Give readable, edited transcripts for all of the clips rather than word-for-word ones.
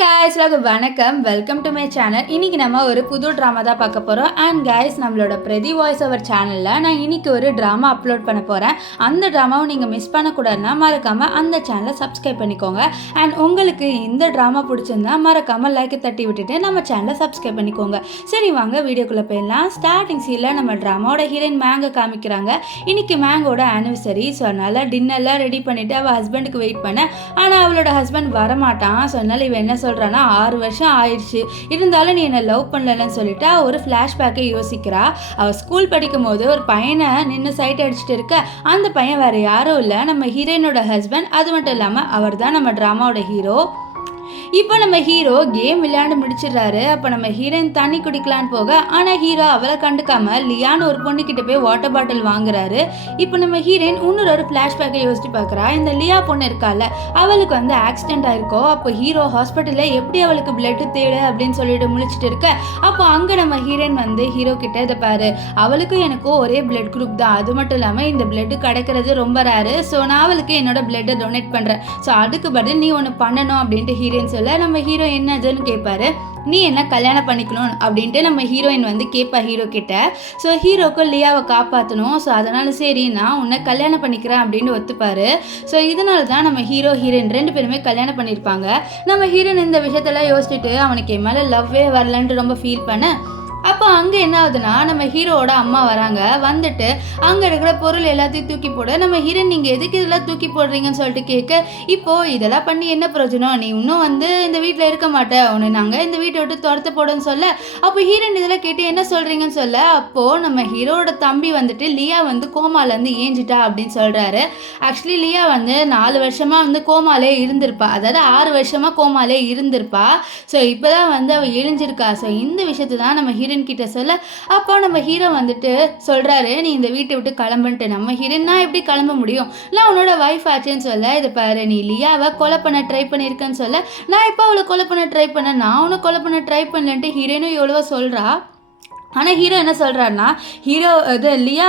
guys, வணக்கம். Welcome to my channel. இன்னைக்கு நம்ம ஒரு புது ட்ராமா தான் பார்க்க போகிறோம். அண்ட் guys, நம்மளோட பிரதி வாய்ஸ் ஓவர் சேனலில் நான் இன்னைக்கு ஒரு ட்ராமா அப்லோட் பண்ண போகிறேன். அந்த ட்ராமாவை நீங்கள் மிஸ் பண்ணக்கூடாதுன்னா மறக்காமல் அந்த சேனலை சப்ஸ்கிரைப் பண்ணிக்கோங்க. அண்ட் உங்களுக்கு இந்த ட்ராமா பிடிச்சிருந்தா மறக்காமல் லைக்கை தட்டி விட்டுட்டு நம்ம சேனலை சப்ஸ்கிரைப் பண்ணிக்கோங்க. சரி வாங்க வீடியோக்குள்ளே போயிடலாம். ஸ்டார்டிங் சீனில் நம்ம ட்ராமாவோட ஹீரோயின் மேங்கை காமிக்கிறாங்க. இன்னைக்கு மேங்கோட ஆனிவர்சரி. ஸோ அதனால் டின்னர்லாம் ரெடி பண்ணிவிட்டு அவள் ஹஸ்பண்டுக்கு வெயிட் பண்ண. ஆனால் அவளோட ஹஸ்பண்ட் வரமாட்டான். ஸோ அதனால் இவன் என்ன சொல்கிறான்னா 6 வருஷம் ஆயிடுச்சு, இருந்தாலும் நீ என்னை லவ் பண்ணலன்னு சொல்லிட்டு ஒரு ஃப்ளாஷ்பேக்கை யோசிக்கிறா. அவள் ஸ்கூல் படிக்கும் போது ஒரு பையனை நின்று சைட் அடிச்சுட்டு இருக்க. அந்த பையன் வேறு யாரும் இல்லை, நம்ம ஹீரோயினோட ஹஸ்பண்ட். அது மட்டும் இல்லாமல் அவர் தான் நம்ம ட்ராமாவோட ஹீரோ. இப்போ நம்ம ஹீரோ கேம் விளையாண்டு முடிச்சிடுறாரு. அப்போ நம்ம ஹீரோயின் தண்ணி குடிக்கலான்னு போக, ஆனால் ஹீரோ அவளை கண்டுக்காம லியான்னு ஒரு பொண்ணுக்கிட்ட போய் வாட்டர் பாட்டில் வாங்குறாரு. இப்போ நம்ம ஹீரோயின் இன்னொரு ஃப்ளாஷ்பேக்கை யோசிச்சு பார்க்குறா. இந்த லியா பொண்ணு இருக்கால, அவளுக்கு ஆக்சிடென்ட் ஆயிருக்கோ. அப்போ ஹீரோ ஹாஸ்பிட்டலில் எப்படி அவளுக்கு பிளட்டு தேடு அப்படின்னு சொல்லிட்டு முழிச்சிட்டு இருக்க. அப்போ அங்கே நம்ம ஹீரோயின் ஹீரோ கிட்ட இதை பாரு, அவளுக்கும் எனக்கும் ஒரே பிளட் குரூப் தான், அது மட்டும் இல்லாமல் இந்த பிளட்டு கிடைக்கிறது ரொம்ப ரேரு. ஸோ நான் அவளுக்கு என்னோட பிளட்டை டொனேட் பண்ணுறேன். ஸோ அதுக்கு பதில் நீ ஒன்று பண்ணணும் அப்படின்ட்டு ஹீரோயின் சொல்ல, நம்ம ஹீரோ என்னதுன்னு கேட்பாரு. நீ என்ன கல்யாணம் பண்ணிக்கணும் அப்படின்ட்டு நம்ம ஹீரோயின் கேட்பா ஹீரோ கிட்ட. ஸோ ஹீரோக்கு லியாவை காப்பாற்றணும். ஸோ அதனால சரி நான் உன்னை கல்யாணம் பண்ணிக்கிறேன் அப்படின்னு ஒத்துப்பாரு. ஸோ இதனால தான் நம்ம ஹீரோ ஹீரோயின் 2 பேருமே கல்யாணம் பண்ணியிருப்பாங்க. நம்ம ஹீரோயின் இந்த விஷயத்தெல்லாம் யோசிச்சுட்டு அவனுக்கு என் மேலே லவ்வே வரலன்ட்டு ரொம்ப ஃபீல் பண்ண. அப்போ அங்கே என்ன ஆகுதுன்னா, நம்ம ஹீரோவோட அம்மா வராங்க. வந்துட்டு அங்கே இருக்கிற பொருள் எல்லாத்தையும் தூக்கி போட, நம்ம ஹீரோயின் நீங்கள் எதுக்கு இதெல்லாம் தூக்கி போடுறீங்கன்னு சொல்லிட்டு கேட்க, இப்போது இதெல்லாம் பண்ணி என்ன பிரயோஜனம், நீ இன்னும் இந்த வீட்டில் இருக்க மாட்டே, உன்னை நாங்கள் இந்த வீட்டை விட்டு துரத்த போடுன்னு சொல்ல. அப்போ ஹீரோயின் இதெல்லாம் கேட்டு என்ன சொல்கிறீங்கன்னு சொல்ல, அப்போது நம்ம ஹீரோவோட தம்பி லியா கோமாலேருந்து ஏஞ்சிட்டா அப்படின்னு சொல்கிறாரு. ஆக்சுவலி லியா 4 வருஷமாக கோமாலே இருந்திருப்பா, அதாவது 6 வருஷமாக கோமாலே இருந்திருப்பா. ஸோ இப்போ தான் அவள் எழுஞ்சிருக்கா. ஸோ இந்த விஷயத்தை தான் நம்ம ஹீரோயின் கிட்ட சொல்ல, அப்போ நம்ம ஹீரோ சொல்றாரு, நீ இந்த வீட்டை விட்டு கிளம்புன்ட்டு. நம்ம ஹீரோயின் நான் எப்படி கிளம்ப முடியும், நான் உன்னோட வைஃப் ஆச்சுன்னு சொல்ல, இதை பாரு நீ லியாவை கொலை பண்ண ட்ரை பண்ணியிருக்கேன்னு சொல்ல, நான் இப்போ அவளை கொலை பண்ண ட்ரை பண்ண, நான் உன்னை கொலை பண்ண ட்ரை பண்ணலன்ட்டு ஹீரோயினும் எவ்வளவோ சொல்றா. ஆனால் ஹீரோ என்ன சொல்கிறாருன்னா, லியா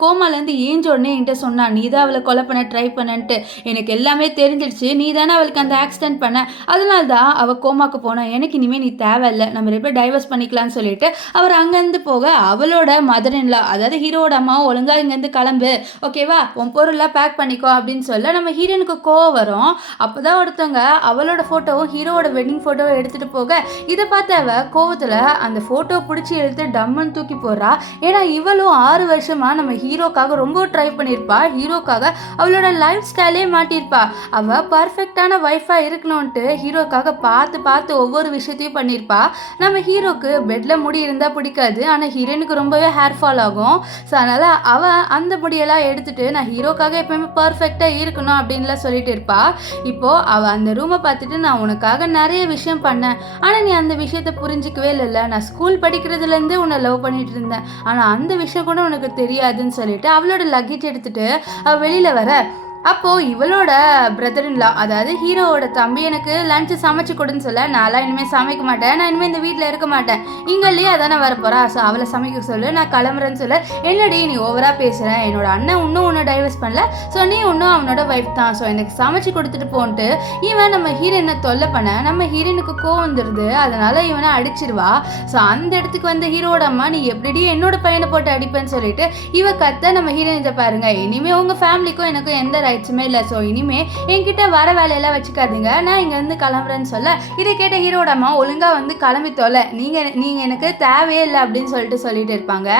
கோமாலேருந்து ஏஞ்ச உடனே என்கிட்ட சொன்னான், நீ தான் அவளை கொலை பண்ண ட்ரை பண்ணன்ட்டு, எனக்கு எல்லாமே தெரிஞ்சிடுச்சு, நீ தானே அவளுக்கு அந்த ஆக்சிடென்ட் பண்ண, அதனால தான் அவள் கோமாக்கு போனான், எனக்கு இனிமேல் நீ தேவையில்லை, நம்ம 2 பேரும் டைவர்ஸ் பண்ணிக்கலான்னு சொல்லிட்டு அவர் அங்கேருந்து போக, அவளோட மதர்-இன்-லா அதாவது ஹீரோட அம்மாவும் ஒழுங்கா இங்கேருந்து கிளம்பு, ஓகேவா, உன் பொருள்லாம் பேக் பண்ணிக்கோ அப்படின்னு சொல்ல, நம்ம ஹீரோனுக்கு கோவம் வரும். அப்போ தான் ஒருத்தவங்க அவளோட ஃபோட்டோவும் ஹீரோவோட வெட்டிங் ஃபோட்டோவும் எடுத்துகிட்டு போக, இதை பார்த்த அவள் கோவத்தில் அந்த ஃபோட்டோ பிடிச்சி எடுத்து டம்மன் தூக்கி போடுறா. ஏன்னா இவளும் 6 வருஷமா நம்ம ஹீரோக்காக ரொம்ப ட்ரை பண்ணியிருப்பா, ஹீரோக்காக அவளோட லைஃப் ஸ்டைலே மாட்டியிருப்பா. அவள் பர்ஃபெக்டான வைஃபா இருக்கணும்ன்ட்டு ஹீரோக்காக பார்த்து ஒவ்வொரு விஷயத்தையும் பண்ணியிருப்பா. நம்ம ஹீரோக்கு பெட்டில் முடி இருந்தால் பிடிக்காது, ஆனால் ஹீரோனுக்கு ரொம்பவே ஹேர் ஃபால் ஆகும். ஸோ அதனால் அவள் அந்த முடியெல்லாம் எடுத்துட்டு நான் ஹீரோக்காக எப்பயுமே பர்ஃபெக்டாக இருக்கணும் அப்படின்லாம் சொல்லிட்டு இருப்பா. இப்போது அவள் அந்த ரூமை பார்த்துட்டு, நான் உனக்காக நிறைய விஷயம் பண்ணேன், ஆனால் நீ அந்த விஷயத்தை புரிஞ்சிக்கவே இல்லைல்ல, நான் ஸ்கூல் படிக்கிறதுலேருந்து உன்னை லவ் பண்ணிட்டு இருந்தேன், ஆனால் அந்த விஷயம் கூட உனக்கு தெரியாதுன்னு சொல்லிட்டு அவளோட லக்கேஜ் எடுத்துட்டு அவள் வெளியில் வர. அப்போது இவளோட பிரதர்-இன்-லா அதாவது ஹீரோவோட தம்பி எனக்கு லஞ்சு சமைச்சு கொடுன்னு சொல்ல, நான்லாம் இனிமேல் சமைக்க மாட்டேன், நான் இனிமேல் இந்த வீட்டில் இருக்க மாட்டேன், இங்கேயே அதானே வரப்போறா, ஸோ அவளை சமைக்க சொல்லு, நான் கிளம்புறேன்னு சொல்ல, என்னடி நீ ஓவராக பேசுகிறேன், என்னோட அண்ணன் இன்னும் உன்னை டைவர்ஸ் பண்ணல, ஸோ நீ இன்னும் அவனோட ஒய்ஃப் தான், ஸோ எனக்கு சமைச்சு கொடுத்துட்டு போன்ட்டு இவன் நம்ம ஹீரோயினை தொல்லை பண்ண, நம்ம ஹீரோயினுக்கு கோவம் வந்துடுது, அதனால் இவனை அடிச்சிருவா. ஸோ அந்த இடத்துக்கு ஹீரோட அம்மா, நீ எப்படி என்னோட பையனை போட்டு அடிப்பேன்னு சொல்லிட்டு இவ கத்த, நம்ம ஹீரோயின் இதை பாருங்க, இனிமேல் உங்கள் ஃபேமிலிக்கும் எனக்கும் எந்த ரைட்ஸுமே இல்லை, ஸோ இனிமே என்கிட்ட வர வேலையெல்லாம் வச்சுக்காதீங்க, நான் இங்கேருந்து கிளம்புறேன்னு சொல்ல, இதை கேட்ட ஹீரோட அம்மா ஒழுங்காக கிளம்பி தொலை, நீங்கள் எனக்கு தேவையே இல்லை அப்படின்னு சொல்லிட்டு இருப்பாங்க.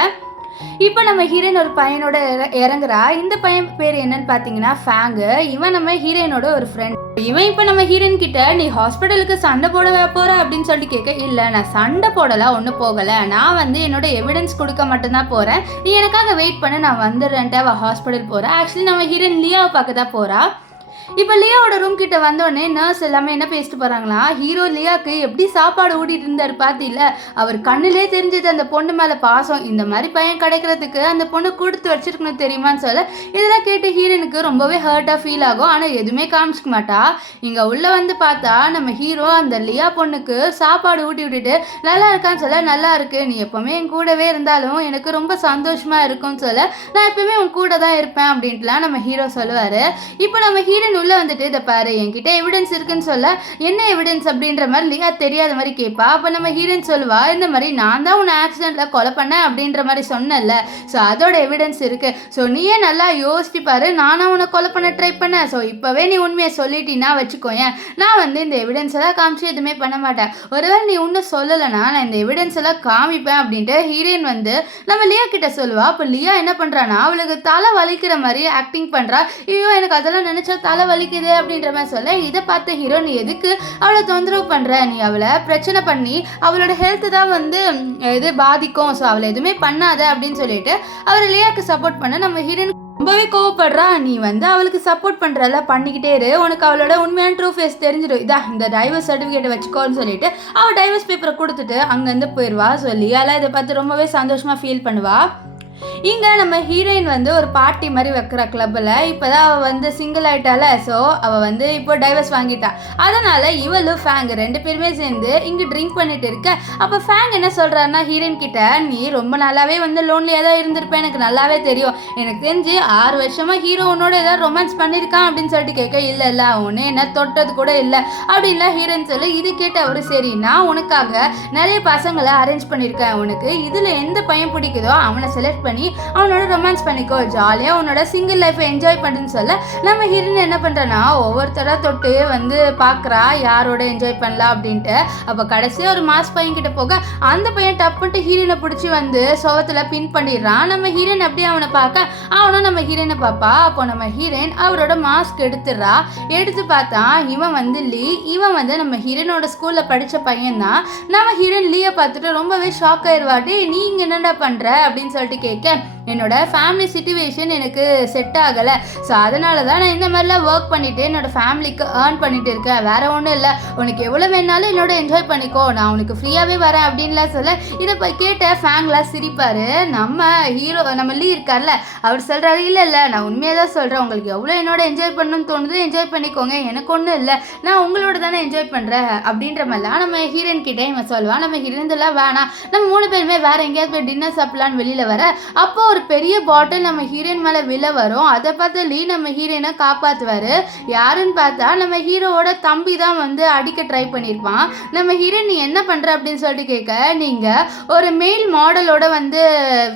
இப்போ நம்ம ஹீரோயின் ஒரு பையனோட இறங்குறா. இந்த பையன் பேர் என்னன்னு பார்த்தீங்கன்னா ஃபேங்கு. இவன் நம்ம ஹீரோயினோட ஒரு ஃப்ரெண்ட். இவன் இப்போ நம்ம ஹீரோயின் கிட்ட, நீ ஹாஸ்பிட்டலுக்கு சண்டை போட போற அப்படின்னு சொல்லிட்டு கேட்க, இல்லை நான் சண்டை போடலாம், ஒன்றும் போகலை, நான் என்னோட எவிடன்ஸ் கொடுக்க மட்டும்தான் போகிறேன், நீ எனக்காக வெயிட் பண்ண, நான் வந்துடுறேன்ட்டு அவள் ஹாஸ்பிட்டல் போகிறேன். ஆக்சுவலி நம்ம ஹீரோயின் லியாவை பார்க்க தான் போகிறா. இப்போ லியாவோட ரூம் கிட்ட வந்தோடனே நர்ஸ் எல்லாமே என்ன பேசிட்டு போகிறாங்களா, ஹீரோ லியாவுக்கு எப்படி சாப்பாடு ஊட்டிட்டு இருந்தார் பார்த்தில, அவர் கண்ணிலே தெரிஞ்சது அந்த பொண்ணு மேலே பாசம், இந்த மாதிரி பையன் கிடைக்கிறதுக்கு அந்த பொண்ணு கொடுத்து வச்சிருக்கணும் தெரியுமான்னு சொல்ல, இதெல்லாம் கேட்டு ஹீரோனுக்கு ரொம்பவே ஹர்ட்டாக ஃபீல் ஆகும். ஆனால் எதுவுமே காமிச்சிக்க மாட்டா. இங்கே உள்ளே பார்த்தா நம்ம ஹீரோ அந்த லியா பொண்ணுக்கு சாப்பாடு ஊட்டி விட்டுட்டு, நல்லா இருக்கான்னு சொல்ல, நல்லா இருக்கு, நீ எப்போவுமே என் கூடவே இருந்தாலும் எனக்கு ரொம்ப சந்தோஷமாக இருக்கும்னு சொல்ல, நான் எப்பவுமே உன் கூட தான் இருப்பேன் அப்படின்ட்டுலாம் நம்ம ஹீரோ சொல்லுவார். இப்போ நம்ம ஹீரோயின் உள்ள வந்துட்டு இதை பாரு என்கிட்ட எவிடன்ஸ் இருக்குன்னு சொல்ல என்ன எவிடன்ஸ் அப்படின்ற மாதிரி லியா தெரியாத மாதிரி கேட்பா. அப்போ நம்ம ஹீரோயின் சொல்லுவா இந்த மாதிரி நான் தான் உன்னை ஆக்சிடென்ட்ல கொலை பண்ணேன் அப்படின்ற மாதிரி சொன்னல, ஸோ அதோட எவிடன்ஸ் இருக்கு. ஸோ நீயே நல்லா யோசிச்சு பாரு, நானா உன்னை கொலை பண்ண ட்ரை பண்ணேன். ஸோ இப்போவே நீ உண்மையை சொல்லிட்டீன்னா வச்சுக்கோயேன், நான் வந்து இந்த எவிடன்ஸ் எல்லாம் காமிச்சு எதுவுமே பண்ண மாட்டேன். ஒருவேளை நீ ஒன்றும் சொல்லலைன்னா நான் இந்த எவிடன்ஸ் எல்லாம் காமிப்பேன் அப்படின்ட்டு ஹீரோயின் வந்து நம்ம லியா கிட்ட சொல்லுவா. அப்போ லியா என்ன பண்ணுறான்னா அவளுக்கு தலை வலிக்கிற மாதிரி ஆக்டிங் பண்ணுறா. ஐயோ எனக்கு அதெல்லாம் நினச்சா தலை வலிக்குது அப்படின்ற மாதிரி சொல்ல, இதை பார்த்த ஹீரோ நீ எதுக்கு அவளை தொந்தரவு பண்ணுற, நீ அவளை பிரச்சனை பண்ணி அவளோட ஹெல்த்து தான் வந்து இது பாதிக்கும், ஸோ அவளை எதுவுமே பண்ணாத அப்படின்னு சொல்லிட்டு அவர் லியாவுக்கு சப்போர்ட் பண்ண நம்ம ஹீரோயின் ரொம்பவே கோவப்படுறா. நீ வந்து அவளுக்கு சப்போர்ட் பண்ணுறல பண்ணிக்கிட்டே இரு, உனக்கு அவளோட உண்மையான ட்ரூ ஃபேஸ் தெரிஞ்சிடும், இதா இந்த டைவர்ஸ் சர்டிஃபிகேட்டை வச்சுக்கோன்னு சொல்லிட்டு அவள் டைவர்ஸ் பேப்பரை கொடுத்துட்டு அங்கேருந்து போயிடுவா. சொல்லி அதெல்லாம் இதை பார்த்து ரொம்பவே சந்தோஷமாக ஃபீல் பண்ணுவா. இங்கே நம்ம ஹீரோயின் வந்து ஒரு பார்ட்டி மாதிரி வைக்கிற கிளப்பில் இப்போ தான் அவள் வந்து சிங்கிள் ஆகிட்டால, ஸோ அவள் வந்து இப்போ டைவர்ஸ் வாங்கிட்டா. அதனால் இவளும் ஃபேங் ரெண்டு பேருமே சேர்ந்து இங்கே ட்ரிங்க் பண்ணிட்டு இருக்க. அப்போ ஃபேங் என்ன சொல்கிறாருன்னா ஹீரோயின் கிட்ட, நீ ரொம்ப நாளாவே வந்து லோன்லியாக தான் இருந்திருப்பேன், எனக்கு நல்லாவே தெரியும், எனக்கு தெரிஞ்சு 6 வருஷமாக ஹீரோ உன்னோட ஏதாவது ரொமான்ஸ் பண்ணியிருக்கான் அப்படின்னு சொல்லிட்டு கேட்க, இல்லை அவனு என்ன தொட்டது கூட இல்லை அப்படின்லாம் ஹீரோயின் சொல்லி. இது கேட்ட அவரு சரி நான் உனக்காக நிறைய பசங்களை அரேஞ்ச் பண்ணியிருக்கேன், உனக்கு இதில் எந்த பையன் பிடிக்குதோ அவனை செலக்ட் பண்ணி அவனோட ரொமான்ஸ் பண்ணிக்கோ, ஜாலியாக உன்னோட சிங்கிள் லைஃப்பை என்ஜாய் பண்ணுன்னு சொல்ல நம்ம ஹீரோயின் என்ன பண்ணுறனா ஒவ்வொருத்தராக தொட்டு வந்து பார்க்குறா யாரோட என்ஜாய் பண்ணலாம் அப்படின்ட்டு. அப்போ கடைசியாக ஒரு மாஸ் பையன் கிட்ட போக அந்த பையன் டப்புன்ட்டு ஹீரோயினை பிடிச்சி வந்து சோகத்தில் பின் பண்ணிடுறான். நம்ம ஹீரோயின் அப்படியே அவனை பார்க்க அவனும் நம்ம ஹீரோயினை பார்ப்பா. அப்போ நம்ம ஹீரோயின் அவரோட மாஸ்க் எடுத்துடுறா. எடுத்து பார்த்தா இவன் வந்து இவன் வந்து நம்ம ஹீரோயினோட ஸ்கூலில் படித்த பையன் தான். நம்ம ஹீரோயின் லீயை பார்த்துட்டு ரொம்பவே ஷாக் ஆயிடுவாட்டி, நீ இங்கே என்னடா பண்ணுற அப்படின்னு சொல்லிட்டு கேட்க, என்னோட ஃபேமிலி சிச்சுவேஷன் எனக்கு செட் ஆகலை, ஸோ அதனால தான் நான் இந்த மாதிரிலாம் ஒர்க் பண்ணிவிட்டு என்னோடய ஃபேமிலிக்கு ஏர்ன் பண்ணிட்டு இருக்கேன், வேறு ஒன்றும் இல்லை, உனக்கு எவ்வளோ வேணாலும் என்னோட என்ஜாய் பண்ணிக்கோ, நான் உனக்கு ஃப்ரீயாகவே வரேன் அப்படின்லாம் சொல்ல இதை கேட்ட ஃபேங்லாம் சிரிப்பார். நம்ம ஹீரோ நம்ம லீ இருக்கார்ல அவர் சொல்கிறாரு, இல்லை நான் உண்மையாக தான் சொல்கிறேன், உங்களுக்கு எவ்வளோ என்னோட என்ஜாய் பண்ணணும்னு தோணுது என்ஜாய் பண்ணிக்கோங்க, எனக்கு ஒன்றும் இல்லை, நான் உங்களோட தானே என்ஜாய் பண்ணுறேன் அப்படின்ற மாதிரிலாம் நம்ம ஹீரோயின் கிட்டே இவன் சொல்லுவான். நம்ம ஹீரோயின் இதெல்லாம் வேணாம், நம்ம 3 பேருமே வேறு எங்கேயாவது போய் டின்னர் சாப்பிட்லான்னு வெளியில் வர அப்போ ஒரு பெரிய பாட்டில் நம்ம ஹீரோயின் மேலே விழ வரும். அதை பார்த்து லீ நம்ம ஹீரோயினை காப்பாற்றுவார். யாருன்னு பார்த்தா நம்ம ஹீரோவோட தம்பி தான் வந்து அடிக்க ட்ரை பண்ணியிருப்பான். நம்ம ஹீரோயின் நீ என்ன பண்ணுற அப்படின்னு சொல்லிட்டு கேட்க, நீங்கள் ஒரு மெயில் மாடலோட வந்து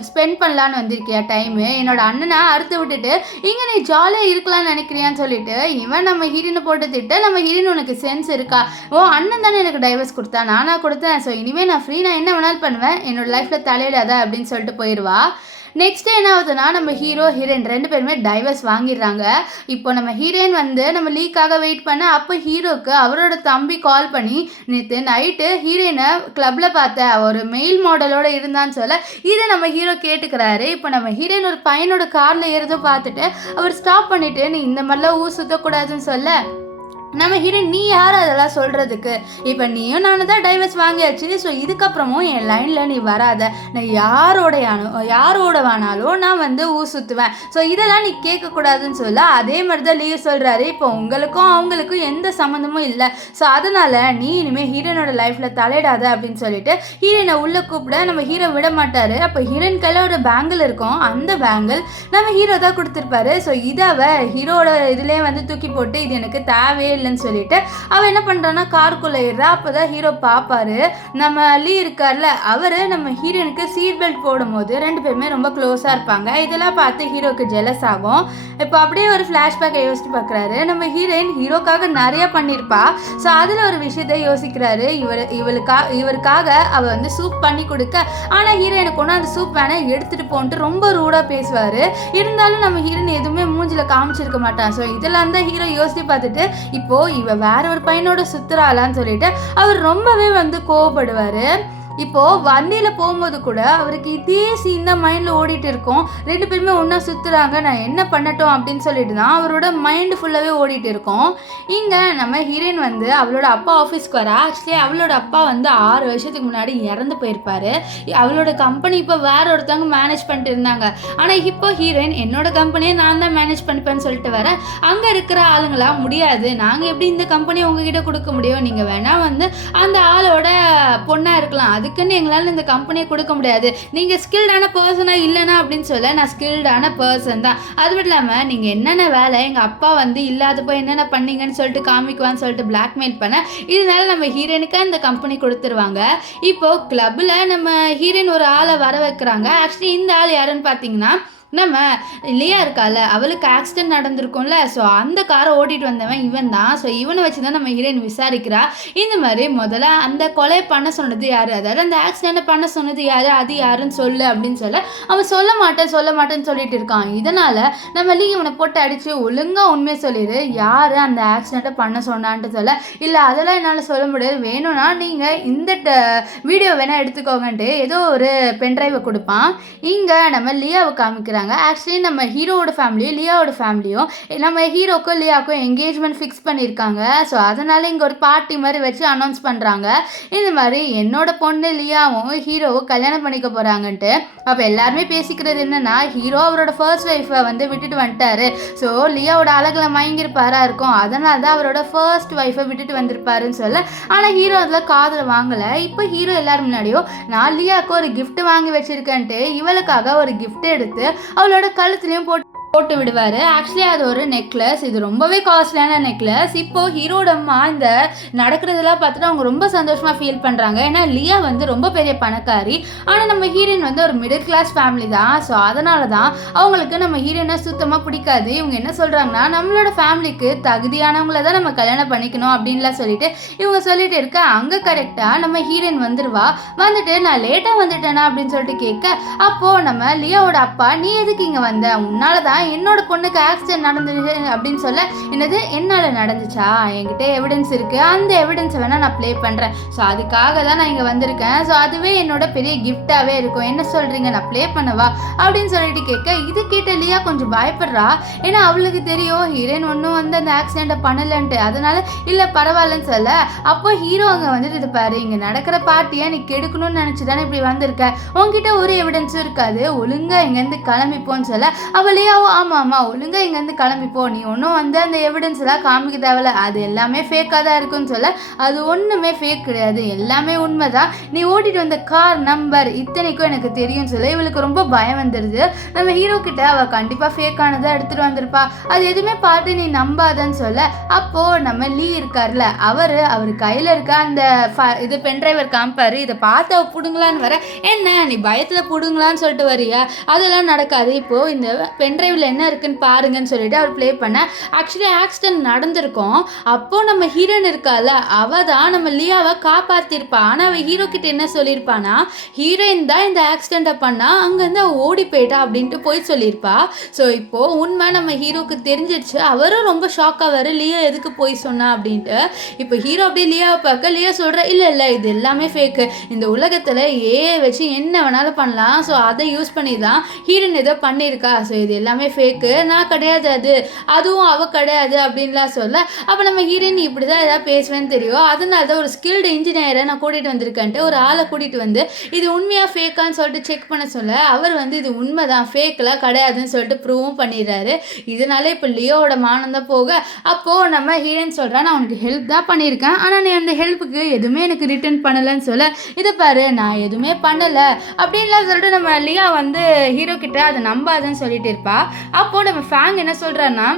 ஸ்பெண்ட் பண்ணலான்னு வந்திருக்கியா டைமு, என்னோட அண்ணனை அறுத்து விட்டுட்டு இங்கே நீ ஜாலியாக இருக்கலாம்னு நினைக்கிறியான்னு சொல்லிட்டு இவன் நம்ம ஹீரோயினை போட்டு திட்ட, நம்ம ஹீரோயின் உனக்கு சென்ஸ் இருக்கா, ஓ அண்ணன் தானே எனக்கு டைவர்ஸ் கொடுத்தா, நானாக கொடுத்தேன், ஸோ இனிமேல் நான் ஃப்ரீ, நான் என்ன வேணாலும் பண்ணுவேன், என்னோட லைஃப்பில் தலையிடாத அப்படின்னு சொல்லிட்டு போயிடுவா. நெக்ஸ்ட் டே என்ன ஆகுதுன்னா நம்ம ஹீரோயின் 2 பேருமே டைவர்ஸ் வாங்கிடுறாங்க. இப்போ நம்ம ஹீரோயின் வந்து நம்ம லீக்காக வெயிட் பண்ண அப்போ ஹீரோக்கு அவரோட தம்பி கால் பண்ணி நேற்று நைட்டு ஹீரோயினை கிளப்பில் பார்த்த ஒரு மெயில் மாடலோட இருந்தான்னு சொல்ல இதை நம்ம ஹீரோ கேட்டுக்கிறாரு. இப்போ நம்ம ஹீரோயின் ஒரு பையனோட காரில் ஏறதோ பார்த்துட்டு அவர் ஸ்டாப் பண்ணிவிட்டு நீ இந்த மாதிரிலாம் ஊர் சுற்றக்கூடாதுன்னு சொல்ல நம்ம ஹீரோயின் நீ யார் அதெல்லாம் சொல்கிறதுக்கு, இப்போ நீயும் நானும் தான் டைவர்ஸ் வாங்கியாச்சு, ஸோ இதுக்கப்புறமும் என் லைனில் நீ வராத, நான் யாரோட வேணாலும் நான் வந்து ஊர் சுற்றுவேன், ஸோ இதெல்லாம் நீ கேட்கக்கூடாதுன்னு சொல்ல அதே மாதிரி தான் லீவ் சொல்கிறாரு. இப்போ உங்களுக்கும் அவங்களுக்கும் எந்த சம்மந்தமும் இல்லை, ஸோ அதனால் நீ இனிமேல் ஹீரோயினோட லைஃப்பில் தலையிடாத அப்படின்னு சொல்லிட்டு ஹீரோயினை உள்ளே கூப்பிட நம்ம ஹீரோ விட மாட்டார். அப்போ ஹீரோயின் கையில் ஒரு பேங்கிள் இருக்கும், அந்த பேங்கிள் நம்ம ஹீரோ தான் கொடுத்துருப்பாரு. ஸோ இதை ஹீரோட இதுலேயே வந்து தூக்கி போட்டு இது எனக்கு தேவையே இல்லைன்னு சொல்லிட்டு அவன் என்ன பண்ணுறான்னா காருக்குள்ளே ஏறா. அப்போ தான் ஹீரோ பார்ப்பாரு நம்ம லீ இருக்கார்ல அவர் நம்ம ஹீரோயினுக்கு சீட் பெல்ட் போடும்போது 2 பேருமே ரொம்ப க்ளோஸாக இருப்பாங்க. இதெல்லாம் பார்த்து ஹீரோக்கு ஜெலஸ் ஆகும். இப்போ அப்படியே ஒரு ஃப்ளாஷ்பேக்கை யோசிச்சு பார்க்குறாரு. நம்ம ஹீரோயின் ஹீரோக்காக நிறைய பண்ணியிருப்பா, ஸோ அதில் ஒரு விஷயத்தை யோசிக்கிறாரு. இவருக்காக அவள் வந்து சூப் பண்ணி கொடுக்க, ஆனால் ஹீரோயினுக்கு ஒன்று அந்த சூப் வேணால் எடுத்துகிட்டு போன்ட்டு ரொம்ப ரூடாக பேசுவார். இருந்தாலும் நம்ம ஹீரோயின் எதுவுமே மூஞ்சில் காமிச்சிருக்க மாட்டான். ஸோ இதெல்லாம் தான் ஹீரோ யோசித்து பார்த்துட்டு இப்போ இவ வேற ஒரு பையனோட சுத்துறாளான்னு சொல்லிட்டு அவர் ரொம்பவே வந்து கோவப்படுவாரு. இப்போது வண்டியில் போகும்போது கூட அவருக்கு இதே சீன் தான் மைண்டில் ஓடிட்டு இருக்கும். 2 பேருமே ஒன்றா சுற்றுறாங்க, நான் என்ன பண்ணட்டும் அப்படின்னு சொல்லிட்டு தான் அவரோட மைண்டு ஃபுல்லாகவே ஓடிட்டு இருக்கும். இங்கே நம்ம ஹீரோயின் வந்து அவளோட அப்பா ஆஃபீஸ்க்கு வரா. ஆக்சுவலி அவளோட அப்பா வந்து 6 வருஷத்துக்கு முன்னாடி இறந்து போயிருப்பார். அவளோட கம்பெனி இப்போ வேற ஒருத்தவங்க மேனேஜ் பண்ணிட்டு இருந்தாங்க. ஆனால் இப்போ ஹீரோயின் என்னோட கம்பெனியை நான் தான் மேனேஜ் பண்ணிப்பேன்னு சொல்லிட்டு வரேன். அங்கே இருக்கிற ஆளுங்களாம் முடியாது, நாங்கள் எப்படி இந்த கம்பெனியை உங்ககிட்ட கொடுக்க முடியும், நீங்கள் வேணால் வந்து அந்த ஆளோட பொண்ணாக இருக்கலாம், அதுக்குன்னு எங்களால் இந்த கம்பெனியை கொடுக்க முடியாது, நீங்கள் ஸ்கில்டான பர்சனாக இல்லைனா அப்படின்னு சொல்ல நான் ஸ்கில்டான பர்சன் தான், அது மட்டும் இல்லாமல் நீங்கள் என்னென்ன வேலை எங்கள் அப்பா வந்து இல்லாதப்போ என்னென்ன பண்ணீங்கன்னு சொல்லிட்டு காமிக்குவான்னு சொல்லிட்டு பிளாக்மெயில் பண்ண, இதனால நம்ம ஹீரோயினுக்கு அந்த கம்பெனி கொடுத்துருவாங்க. இப்போது கிளப்பில் நம்ம ஹீரோயின் ஒரு ஆளை வர வைக்கிறாங்க. ஆக்சுவலி இந்த ஆள் யாருன்னு பார்த்தீங்கன்னா நம்ம லியா இருக்கால, அவளுக்கு ஆக்சிடென்ட் நடந்திருக்கும்ல, ஸோ அந்த காரை ஓட்டிகிட்டு வந்தவன் இவன் தான். ஸோ இவனை வச்சு தான் நம்ம ஹீரோயின் விசாரிக்கிறா. இந்த மாதிரி முதல்ல அந்த கொலை பண்ண சொன்னது யார், அதாவது அந்த ஆக்சிடெண்ட்டை பண்ண சொன்னது யார், அது யாருன்னு சொல்லு அப்படின்னு சொல்ல அவன் சொல்ல மாட்டேன்னு சொல்லிட்டு இருக்கான். இதனால் நம்ம லீ இவனை போட்டு அடித்து ஒழுங்காக உண்மையை சொல்லிடு, யார் அந்த ஆக்சிடெண்ட்டை பண்ண சொன்னான்ட்டு சொல்ல, இல்லை அதெல்லாம் என்னால் சொல்ல முடியாது, வேணும்னா நீங்கள் இந்த வீடியோ வேணால் எடுத்துக்கோங்கன்ட்டு ஏதோ ஒரு பென்ட்ரைவை கொடுப்பான். இங்கே நம்ம லியாவை காமிக்கிறாங்க. ஆக்சுவலி நம்ம ஹீரோவோட ஃபேமிலியும் லியாவோட ஃபேமிலியும் நம்ம ஹீரோக்கும் லியாவுக்கும் என்கேஜ்மெண்ட் ஃபிக்ஸ் பண்ணியிருக்காங்க. ஸோ அதனால இங்கே ஒரு பார்ட்டி மாதிரி வச்சு அனௌன்ஸ் பண்ணுறாங்க. இந்த மாதிரி என்னோட பொண்ணு லியாவும் ஹீரோவும் கல்யாணம் பண்ணிக்க போகிறாங்கன்ட்டு. அப்போ எல்லாருமே பேசிக்கிறது என்னென்னா, ஹீரோ அவரோட ஃபர்ஸ்ட் ஒய்ஃபை வந்து விட்டுட்டு வந்துட்டாரு, ஸோ லியாவோட அழகில் மயங்கிருப்பாரா இருக்கும், அதனால தான் அவரோட ஃபர்ஸ்ட் ஒய்ஃபை விட்டுட்டு வந்திருப்பாருன்னு சொல்ல. ஆனால் ஹீரோ அதில் காதில் வாங்கலை. இப்போ ஹீரோ எல்லாரும் முன்னாடியும் நான் லியாவுக்கு ஒரு கிஃப்ட் வாங்கி வச்சிருக்கேன்ட்டு இவளுக்காக ஒரு கிஃப்ட் எடுத்து அவளோட கழுத்துலையும் போட்டு விடுவார். ஆக்சுவலி அது ஒரு நெக்லஸ், இது ரொம்பவே காஸ்ட்லியான நெக்லஸ். இப்போது ஹீரோட அம்மா இந்த நடக்கிறதெல்லாம் பார்த்துட்டு அவங்க ரொம்ப சந்தோஷமாக ஃபீல் பண்ணுறாங்க. ஏன்னா லியா வந்து ரொம்ப பெரிய பணக்காரி, ஆனால் நம்ம ஹீரோயின் வந்து ஒரு மிடில் கிளாஸ் ஃபேமிலி தான். ஸோ அதனால தான் அவங்களுக்கு நம்ம ஹீரோயினை சுத்தமாக பிடிக்காது. இவங்க என்ன சொல்கிறாங்கன்னா, நம்மளோட ஃபேமிலிக்கு தகுதியானவங்கள தான் நம்ம கல்யாணம் பண்ணிக்கணும் அப்படின்லாம் சொல்லிட்டு இவங்க சொல்லிட்டு இருக்க, அங்கே கரெக்டாக நம்ம ஹீரோயின் வந்துடுவா. வந்துட்டு நான் லேட்டாக வந்துட்டேனா அப்படின்னு சொல்லிட்டு கேட்க, அப்போது நம்ம லியாவோட அப்பா நீ எதுக்கு இங்கே வந்த, உன்னால தான் என்னோட பொண்ணுக்கு ஆக்சிடென்ட் நடந்துச்சு அப்படின்னு சொல்ல, என்னது என்னால் நடந்துச்சா, என்கிட்ட எவிடன்ஸ் இருக்குது, அந்த எவிடன்ஸை வேணால் நான் ப்ளே பண்ணுறேன், ஸோ அதுக்காக தான் நான் இங்கே வந்திருக்கேன், ஸோ அதுவே என்னோட பெரிய கிஃப்டாகவே இருக்கும், என்ன சொல்கிறீங்க நான் ப்ளே பண்ணவா அப்படின்னு சொல்லிட்டு கேட்க, இது கேட்ட லியா கொஞ்சம் பயப்படுறா. ஏன்னா அவளுக்கு தெரியும் ஹீரோயின் ஒன்றும் வந்து அந்த ஆக்சிடெண்ட்டை பண்ணலன்ட்டு, அதனால இல்லை பரவாயில்லன்னு சொல்ல. அப்போ ஹீரோ அங்கே வந்துட்டு இருப்பாரு, இங்கே நடக்கிற பார்ட்டியை நீ கெடுக்கணும்னு நினச்சி தானே இப்படி வந்திருக்க, உங்ககிட்ட ஒரு எவிடன்ஸும் இருக்காது, ஒழுங்காக இங்கேருந்து கிளம்பிப்போன்னு சொல்ல. அவளையாவோ ஆமாம் ஒழுங்காக இங்கேருந்து கிளம்பிப்போ, நீ ஒன்றும் வந்து அந்த எவிடன்ஸ் எல்லாம் காமிக்க தேவையில்ல, அது எல்லாமே ஃபேக்காக தான் இருக்குன்னு சொல்ல. அது ஒன்றுமே ஃபேக் கிடையாது, எல்லாமே உண்மை தான், நீ ஓட்டிட்டு வந்த கார் நம்பர் இத்தனைக்கும் எனக்கு தெரியும் சொல்ல. இவளுக்கு ரொம்ப பயம் வந்துடுது. நம்ம ஹீரோ கிட்ட அவள் கண்டிப்பாக ஃபேக்கானதை எடுத்துகிட்டு வந்திருப்பா, அது எதுவுமே பார்த்து நீ நம்பாதன்னு சொல்ல. அப்போது நம்ம லீ இருக்கார்ல, அவர் கையில் இருக்க அந்த இது பென்ட்ரைவர் காமிப்பார், இதை பார்த்து அவள் பிடுங்களான்னு வர, என்ன நீ பயத்தில் பிடுங்களான்னு சொல்லிட்டு வரியா, அதெல்லாம் நடக்காது, இப்போது இந்த பென்ட்ரைவில் என்ன இருக்குன்னு பாருங்கன்னு சொல்லிட்டு அவர் ப்ளே பண்ண. ஆக்சுவலி ஆக்சிடென்ட் நடந்திருக்கும், அப்போது நம்ம ஹீரோயின் இருக்கால, அவள் தான் நம்ம லியாவை காப்பாற்றிருப்பா. ஆனால் அவள் ஹீரோ கிட்ட என்ன சொல்லியிருப்பானா, ஹீரோயின் தான் இந்த ஆக்சிடெண்ட்டை பண்ணால் அங்கேருந்து அவள் ஓடி போயிட்டா அப்படின்ட்டு போய் சொல்லியிருப்பா. ஸோ இப்போது உண்மை நம்ம ஹீரோக்கு தெரிஞ்சிடுச்சு. அவரும் ரொம்ப ஷாக்காக வர, லியா எதுக்கு போய் சொன்னா அப்படின்ட்டு. இப்போ ஹீரோ அப்படியே லியாவை பார்க்க, லியா சொல்கிற இல்லை இது எல்லாமே ஃபேக்கு, இந்த உலகத்தில் வச்சு என்ன வேணாலும் பண்ணலாம், ஸோ அதை யூஸ் பண்ணி தான் ஹீரோயின் ஏதோ பண்ணியிருக்கா, ஸோ இது எல்லாமே ஃபேக்கு, நான் கிடையாது, அதுவும் அவள் கிடையாது அப்படின்லாம் சொல்ல. அப்போ நம்ம ஹீரோயின் இப்படி தான் ஏதாவது பேசுவேன்னு தெரியும், அதனால தான் ஒரு ஸ்கில்டு இன்ஜினியரை நான் கூட்டிகிட்டு வந்திருக்கேன்ட்டு ஒரு ஆளை கூட்டிகிட்டு வந்து இது உண்மையாக ஃபேக்கான்னு சொல்லிட்டு செக் பண்ண சொல்ல, அவர் வந்து இது உண்மை தான் ஃபேக்கெலாம் கிடையாதுன்னு சொல்லிட்டு ப்ரூவும் பண்ணிடுறாரு. இதனால இப்போ லியோவோட மானம் தான் போக. அப்போது நம்ம ஹீரோயின் சொல்கிறா, நான் உனக்கு ஹெல்ப் தான் பண்ணியிருக்கேன், ஆனால் நீ அந்த ஹெல்ப்புக்கு எதுவுமே எனக்கு ரிட்டர்ன் பண்ணலைன்னு சொல்ல, இதை பாரு நான் எதுவுமே பண்ணலை அப்படின்லாம் சொல்லிட்டு நம்ம லியா வந்து ஹீரோ கிட்ட அதை நம்பாதுன்னு சொல்லிட்டு இருப்பா. அப்போது நம்ம ஃபேங் என்ன சொல்கிறான்னா,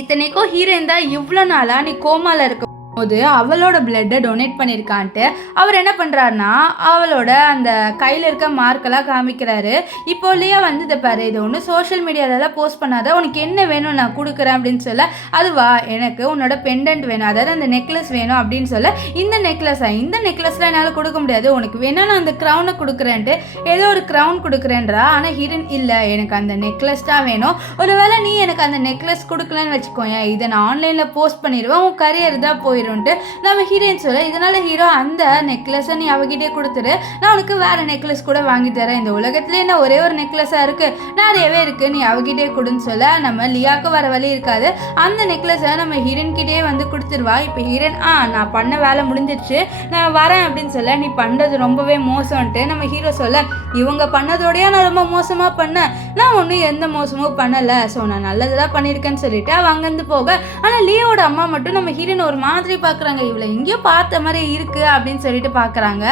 இத்தனைக்கும் ஹீரோயின் தான் இவ்வளோ நாளாக நீ கோமாவில் இருக்க போது அவளோட பிளட்டை டொனேட் பண்ணியிருக்கான்ட்டு அவர் என்ன பண்ணுறாருனா, அவளோட அந்த கையில் இருக்க மார்க்கெல்லாம் காமிக்கிறாரு. இப்போ லியா வந்து இதை பாரு, இது ஒன்று சோஷியல் மீடியாலலாம் போஸ்ட் பண்ணாத, உனக்கு என்ன வேணும் நான் கொடுக்குறேன் அப்படின்னு சொல்ல. அதுவா எனக்கு உன்னோட பெண்டன்ட் வேணும், அதாவது அந்த நெக்லஸ் வேணும் அப்படின்னு சொல்ல. இந்த நெக்லஸ்லாம் என்னால் கொடுக்க முடியாது, உனக்கு வேணா நான் அந்த க்ரௌனை கொடுக்குறேன்ட்டு ஏதோ ஒரு க்ரௌன் கொடுக்குறேன்றா. ஆனால் ஹீரோயின் இல்லை எனக்கு அந்த நெக்லஸ் தான் வேணும், ஒருவேளை நீ எனக்கு அந்த நெக்லஸ் கொடுக்கலன்னு வச்சுக்கோங்க, இதை நான் ஆன்லைனில் போஸ்ட் பண்ணிடுவேன், உன் கரியர் தான் போயிடும் நம்ம ஹீரோயின் சொல்ல. இதனால ஹீரோ அந்த நெக்லஸை நீ அவகிட்டே கொடுத்துரு, நான் உனக்கு வேற நெக்லஸ் கூட வாங்கி தரேன், இந்த உலகத்துல என்ன ஒரே ஒரு நெக்லஸா இருக்கு, நிறையவே இருக்கு, நீ அவகிட்டே கொடுன்னு சொல்ல. நம்ம லியாவுக்கு வர வழி இருக்காது, அந்த நெக்லஸை நம்ம ஹீரோயின் கிட்டே வந்து கொடுத்துருவா. இப்போ ஹீரோயின் நான் பண்ண வேலை முடிஞ்சிருச்சு நான் வரேன் அப்படின்னு சொல்ல, நீ பண்ணுறது ரொம்பவே மோசம்ன்ட்டு நம்ம ஹீரோ சொல்ல, இவங்க பண்ணதோடய நான் ரொம்ப மோசமாக பண்ணேன், நான் ஒன்றும் எந்த மோசமும் பண்ணலை, ஸோ நான் நல்லதுதான் பண்ணியிருக்கேன்னு சொல்லிட்டு அவள் அங்கேருந்து போக, ஆனால் லியோவோட அம்மா மட்டும் நம்ம ஹீரோயின் ஒரு மாதிரி பார்க்குறாங்க, இவளை எங்கேயோ பார்த்த மாதிரி இருக்கு அப்படின்னு சொல்லிட்டு பார்க்குறாங்க.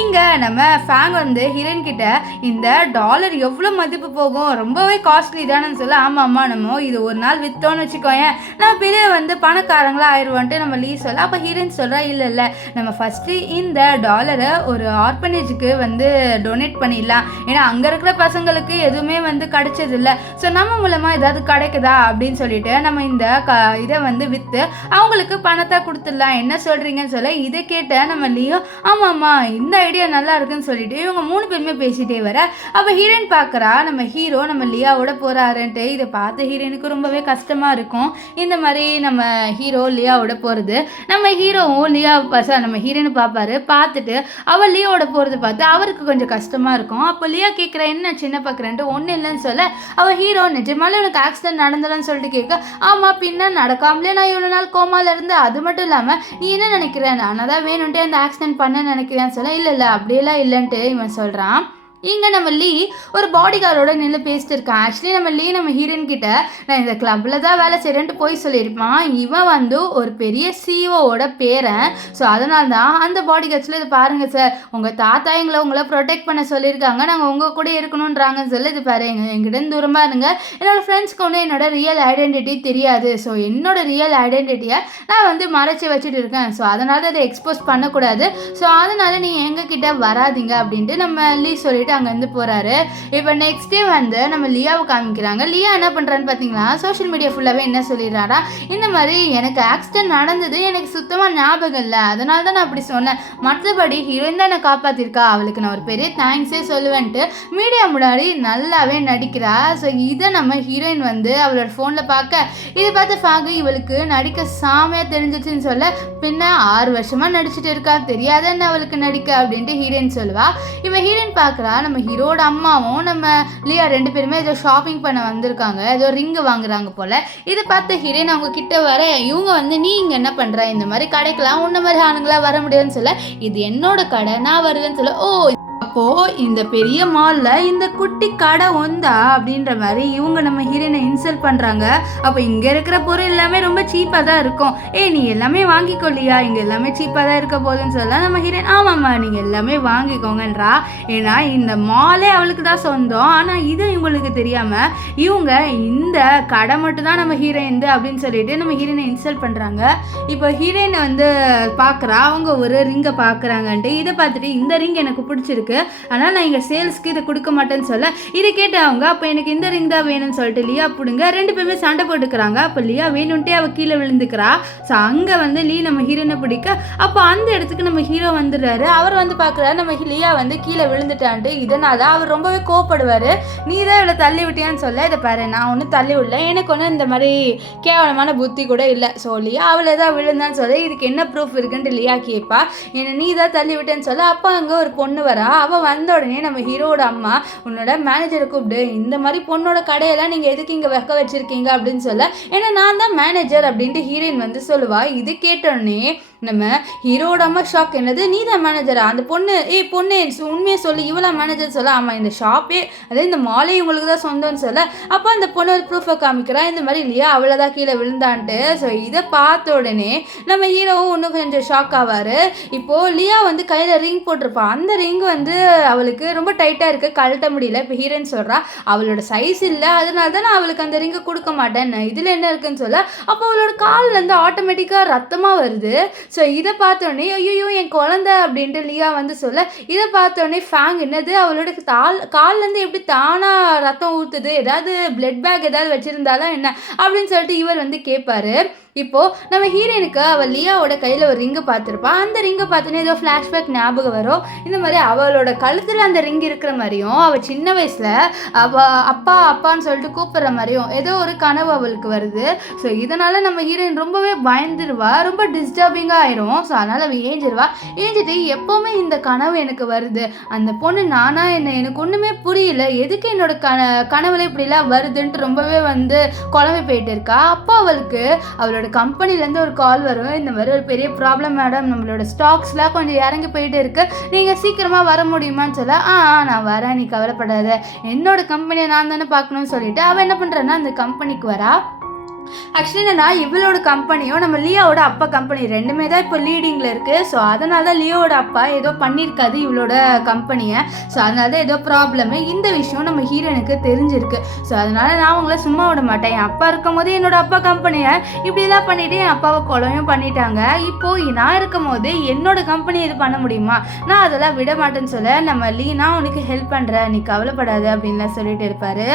இங்கே நம்ம ஃபேங் வந்து ஹீரோயின் கிட்ட இந்த டாலர் எவ்வளோ மதிப்பு போகும், ரொம்பவே காஸ்ட்லி தானேன்னு சொல்ல, ஆமாம்மா நம்ம இது ஒரு நாள் விற்றோன்னு வச்சுக்கோயேன் நம்ம பெரிய வந்து பணக்காரங்களா ஆயிடுவோன்ட்டு நம்ம லீ சொல்ல. அப்போ ஹீரோயின் சொல்கிறா, இல்லை நம்ம ஃபஸ்ட்டு இந்த டாலரை ஒரு ஆர்பனேஜுக்கு வந்து டொனேட் பண்ணிடலாம், ஏன்னா அங்கே இருக்கிற பசங்களுக்கு எதுவுமே வந்து கிடைச்சதில்லை, ஸோ நம்ம மூலமாக ஏதாவது கிடைக்குதா அப்படின்னு சொல்லிட்டு நம்ம இந்த இதை வந்து விற்று அவங்களுக்கு பணத்தை கொடுத்துடலாம், என்ன சொல்கிறீங்கன்னு சொல்ல. இதை கேட்ட நம்ம லீயும் ஆமாம்மா இந்த ஐடியா நல்லா இருக்குன்னு சொல்லிட்டு இவங்க 3 பேருமே பேசிகிட்டே வர. அப்போ ஹீரோயின் பார்க்குறா நம்ம ஹீரோ நம்ம லியாவோட போகிறாருன்ட்டு. இதை பார்த்து ஹீரோயினுக்கு ரொம்பவே கஷ்டமாக இருக்கும், இந்த மாதிரி நம்ம ஹீரோ லியாவோட போகிறது. நம்ம ஹீரோவும் நம்ம ஹீரோயினை பார்ப்பாரு, பார்த்துட்டு அவள் லியாவோட போகிறது பார்த்து அவருக்கு கொஞ்சம் கஷ்டமாக இருக்கும். அப்போ லியா கேட்குற என்ன சின்ன பார்க்குறேன்ட்டு ஒன்றும் இல்லைன்னு சொல்ல. அவள் ஹீரோ நிஜமாலே உனக்கு ஆக்சிடென்ட் நடந்தலன்னு சொல்லிட்டு கேட்க, ஆமாம் பின்ன நடக்காமலே நான் இவ்வளோ நாள் கோமாவில் இருந்து, அது மட்டும் இல்லாமல் நீ என்ன நினைக்கிற நான் தான் வேணும்ன்ட்டு அந்த ஆக்சிடென்ட் பண்ண நினைக்கிறேன்னு சொல்ல. இல்லை அப்படியெல்லாம் இல்லைன்ட்டு இவன் சொல்கிறான். இங்கே நம்ம லீ ஒரு பாடி கார்டோட நின்று பேசிட்டு இருக்கான். ஆக்சுவலி நம்ம லீ நம்ம ஹீரோயின் கிட்ட நான் இந்த கிளப்பில் தான் வேலை செய்கிறேன்ட்டு போய் சொல்லியிருப்பான். இவன் வந்து ஒரு பெரிய சிஓவோட பேரன், ஸோ அதனால தான் அந்த பாடி கார்ட்ஸில் இது பாருங்கள் சார், உங்கள் தாத்தா உங்களை ப்ரொடெக்ட் பண்ண சொல்லியிருக்காங்க, நாங்கள் உங்கள் கூட இருக்கணுன்றாங்கன்னு சொல்லி இது பாரு எங்கிட்ட தூரமாக இருங்க, என்னோடய ஃப்ரெண்ட்ஸ்க்கு ஒன்று என்னோட ரியல் ஐடென்டிட்டி தெரியாது, ஸோ என்னோட ரியல் ஐடென்டிட்டியை நான் வந்து மறைச்சி வச்சுட்டு இருக்கேன், ஸோ அதனால் அதை எக்ஸ்போஸ் பண்ணக்கூடாது, ஸோ அதனால் நீங்கள் எங்ககிட்ட வராதிங்க அப்படின்ட்டு நம்ம லீ சொல்லிட்டு அங்கேருந்து போகிறாரு. இப்போ நெக்ஸ்ட் டே வந்து நம்ம லியாவை காமிக்கிறாங்க. லியா என்ன பண்ணுறான்னு பார்த்தீங்கன்னா சோஷியல் மீடியா ஃபுல்லாகவே என்ன சொல்லிடுறாரா, இந்த மாதிரி எனக்கு ஆக்சிடென்ட் நடந்தது எனக்கு சுத்தமாக ஞாபகம் இல்லை, அதனால தான் நான் அப்படி சொன்னேன், மற்றபடி ஹீரோயின் தான் என்னை காப்பாற்றிருக்கா, அவளுக்கு நான் ஒரு பெரிய தேங்க்ஸே சொல்லுவேன்ட்டு மீடியா முன்னாடி நல்லாவே நடிக்கிறா. ஸோ இதை நம்ம ஹீரோயின் வந்து அவளோட ஃபோனில் பார்க்க, இதை பார்த்து ஃபேங்கு இவளுக்கு நடிக்க சாமையாக தெரிஞ்சிச்சுன்னு சொல்ல, பின்ன 6 வருஷமாக நடிச்சுட்டு இருக்கா, தெரியாதன்னு அவளுக்கு நடிக்க அப்படின்ட்டு ஹீரோயின் சொல்லுவா. இவன் ஹீரோயின் பார்க்குறா நம்ம ஹீரோட அம்மாவும் நம்ம லியா 2 பேருமே ஏதோ ஷாப்பிங் பண்ண வந்திருக்காங்க, ஏதோ ரிங்கு வாங்குறாங்க போல். இதை பார்த்து ஹீரோயின் அவங்க கிட்ட வர, இவங்க வந்து நீ இங்கே என்ன பண்ணுற, இந்த மாதிரி கடைக்கெல்லாம் உன்ன மாதிரி ஆளுங்களாம் வர முடியாதுன்னு சொல்ல, இது என்னோட கடை நான் வருவேன்னு சொல்ல. ஓ அப்போது இந்த பெரிய மாலில் இந்த குட்டி கடை வந்தா அப்படின்ற மாதிரி இவங்க நம்ம ஹீரோயினை இன்சல்ட் பண்ணுறாங்க. அப்போ இங்கே இருக்கிற பொருள் எல்லாமே ரொம்ப சீப்பாக தான் இருக்கும், நீ எல்லாமே வாங்கிக்கொள்ளியா, இங்கே எல்லாமே சீப்பாக தான் இருக்க போதுன்னு சொல்ல. நம்ம ஹீரோயின் ஆமாம்மா நீங்கள் எல்லாமே வாங்கிக்கோங்கன்றா, ஏன்னா இந்த மாலே அவளுக்கு தான் சொந்தம், ஆனால் இது இவங்களுக்கு தெரியாமல் இவங்க இந்த கடை மட்டும் தான் நம்ம ஹீரோயின் அப்படின்னு சொல்லிட்டு நம்ம ஹீரோயினை இன்சல்ட் பண்ணுறாங்க. இப்போ ஹீரோயினை வந்து பார்க்குறா, அவங்க ஒரு ரிங்கை பார்க்குறாங்கன்ட்டு. இதை பார்த்துட்டு இந்த ரிங் எனக்கு பிடிச்சிருக்கு, ஆனால் நான் இங்கே சேல்ஸ்க்கு இதை கொடுக்க மாட்டேன்னு சொல்ல. இதை கேட்டு அவங்க அப்போ எனக்கு இந்த ரிங் தான் வேணும்னு சொல்லிட்டு லியா பிடுங்க 2 பேருமே சண்டை போட்டுக்கிறாங்க. அப்போ லியா வேணும்ட்டே அவள் கீழே விழுந்துக்கிறா. ஸோ அங்கே வந்து லீ நம்ம ஹீரோயினை பிடிக்க, அப்போ அந்த இடத்துக்கு நம்ம ஹீரோ வந்துடுறாரு. அவர் வந்து பார்க்குறாரு நம்ம லியா வந்து கீழே விழுந்துட்டான்ட்டு. இதனால் அவர் ரொம்பவே கோவப்படுவார், நீ தான் இவளை தள்ளி விட்டியான்னு சொல்ல. இதை பாரு நான் ஒன்றும் தள்ளி விடல, எனக்கு ஒன்றும் இந்த மாதிரி கேவலமான புத்தி கூட இல்லை, ஸோ லியா அவளை தான் விழுந்தான்னு சொல்ல. இதுக்கு என்ன ப்ரூஃப் இருக்குன்ட்டு லியா கேட்பா, என்னை நீ தான் தள்ளி விட்டேன்னு சொல்ல. அப்போ அங்கே ஒரு பொண்ணு வரா. அவள் வந்த உடனே நம்ம ஹீரோட அம்மா உன்னோட மேனேஜரை கூப்பிடு, இந்த மாதிரி பொண்ணோட கடையெல்லாம் நீங்கள் எதுக்கு இங்கே வைக்க வச்சுருக்கீங்க அப்படின்னு சொல்ல. ஏன்னா நான் தான் மேனேஜர் அப்படின்ட்டு ஹீரோயின் வந்து சொல்லுவா. இது கேட்டோடனே நம்ம ஹீரோட அம்மா ஷாக், என்னது நீ தான் மேனேஜரா, அந்த பொண்ணு பொண்ணு உண்மையை சொல்லி இவ்வளோ மேனேஜர் சொல்ல. ஆமாம் இந்த ஷாப்பே அதே இந்த மாலே உங்களுக்கு தான் சொந்தம்னு சொல்ல. அப்போ அந்த பொண்ணு ஒரு ப்ரூஃபை காமிக்கிறா, இந்த மாதிரி இல்லையா அவளை தான் கீழே விழுந்தான்ட்டு. ஸோ இதை பார்த்த உடனே நம்ம ஹீரோவும் இன்னும் கொஞ்சம் ஷாக் ஆவார். இப்போது லியா வந்து கையில் ரிங் போட்டிருப்பான், அந்த ரிங் வந்து அவளுக்கு ரொம்ப டைட்டாக இருக்குது, கழட்ட முடியல. இப்போ ஹீரோயின் சொல்கிறா அவளோட சைஸ் இல்லை, அதனால தான் நான் அவளுக்கு அந்த ரிங்கை கொடுக்க மாட்டேன், இதில் என்ன இருக்குன்னு சொல்ல. அப்போ அவளோட கால்லேருந்து ஆட்டோமேட்டிக்காக ரத்தமாக வருது. ஸோ இதை பார்த்தோன்னே ஐயோ என் குழந்தை அப்படின்ட்டு லியா வந்து சொல்ல. இதை பார்த்தோன்னே ஃபேங் என்னது அவளோட கால்லேருந்து எப்படி தானாக ரத்தம் ஊற்றுது, ஏதாவது பிளட் பேக் ஏதாவது வச்சுருந்தாலும் என்ன அப்படின்னு சொல்லிட்டு இவர் வந்து கேட்பாரு. இப்போது நம்ம ஹீரோயினுக்கு அவள் லியாவோட கையில் ஒரு ரிங்கை பார்த்துருப்பான். அந்த ரிங்கை பார்த்தோன்னே ஏதோ ஃப்ளாஷ்பேக் ஞாபகம் வரும். இந்த மாதிரி அவளோட கழுத்தில் அந்த ரிங் இருக்கிற மாதிரியும் அவள் சின்ன வயசில் அவள் அப்பா அப்பான்னு சொல்லிட்டு கூப்பிட்ற மாதிரியும் ஏதோ ஒரு கனவு அவளுக்கு வருது. ஸோ இதனால் நம்ம ஹீரோயின் ரொம்பவே பயந்துருவா, ரொம்ப டிஸ்டர்பிங்காக ஆயிரும். ஸோ அதனால் அவள் ஏஞ்சிட்டு எப்போவுமே இந்த கனவு எனக்கு வருது, அந்த பொண்ணு நானா என்ன, எனக்கு ஒன்றுமே புரியல, எதுக்கு என்னோட கனவுல இப்படிலாம் வருதுன்ட்டு ரொம்பவே வந்து குழம்பி போயிட்டு இருக்கா. அப்போ அவளுக்கு அவளோட கம்பெனிலேருந்து ஒரு கால் வரும், இந்த மாதிரி ஒரு பெரிய ப்ராப்ளம் மேடம், நம்மளோட ஸ்டாக்ஸ்லாம் கொஞ்சம் இறங்கி போயிட்டு இருக்கு, நீங்கள் சீக்கிரமாக வர முடியுமான்னு சொல்ல, நான் வரேன், நீ கவலைப்படாத, என்னோட கம்பெனியை நான் தானே பார்க்கணும்னு சொல்லிட்டு அவள் என்ன பண்ணுறேன்னா அந்த கம்பெனிக்கு வரா. ஆக்சுவலி என்னன்னா இவளோட கம்பெனியும் நம்ம லியோவோட அப்பா கம்பெனி ரெண்டுமே தான் இப்போ லீடிங்கில் இருக்குது. ஸோ அதனால தான் லியோவோட அப்பா ஏதோ பண்ணியிருக்காது இவளோட கம்பெனியை. ஸோ அதனால தான் ஏதோ ப்ராப்ளமு. இந்த விஷயம் நம்ம ஹீரோனுக்கு தெரிஞ்சிருக்கு. ஸோ அதனால நான் அவங்கள சும்மா விட மாட்டேன். என் அப்பா இருக்கும் போது என்னோட அப்பா கம்பெனியை இப்படிலாம் பண்ணிட்டு என் அப்பாவை கொலையும் பண்ணிட்டாங்க. இப்போது நான் இருக்கும் போது என்னோட கம்பெனி இது பண்ண முடியுமா? நான் அதெல்லாம் விட மாட்டேன்னு சொல்ல, நம்ம நான் உனக்கு ஹெல்ப் பண்ணுறேன், நீ கவலைப்படாது அப்படின்லாம் சொல்லிட்டு இருப்பாரு.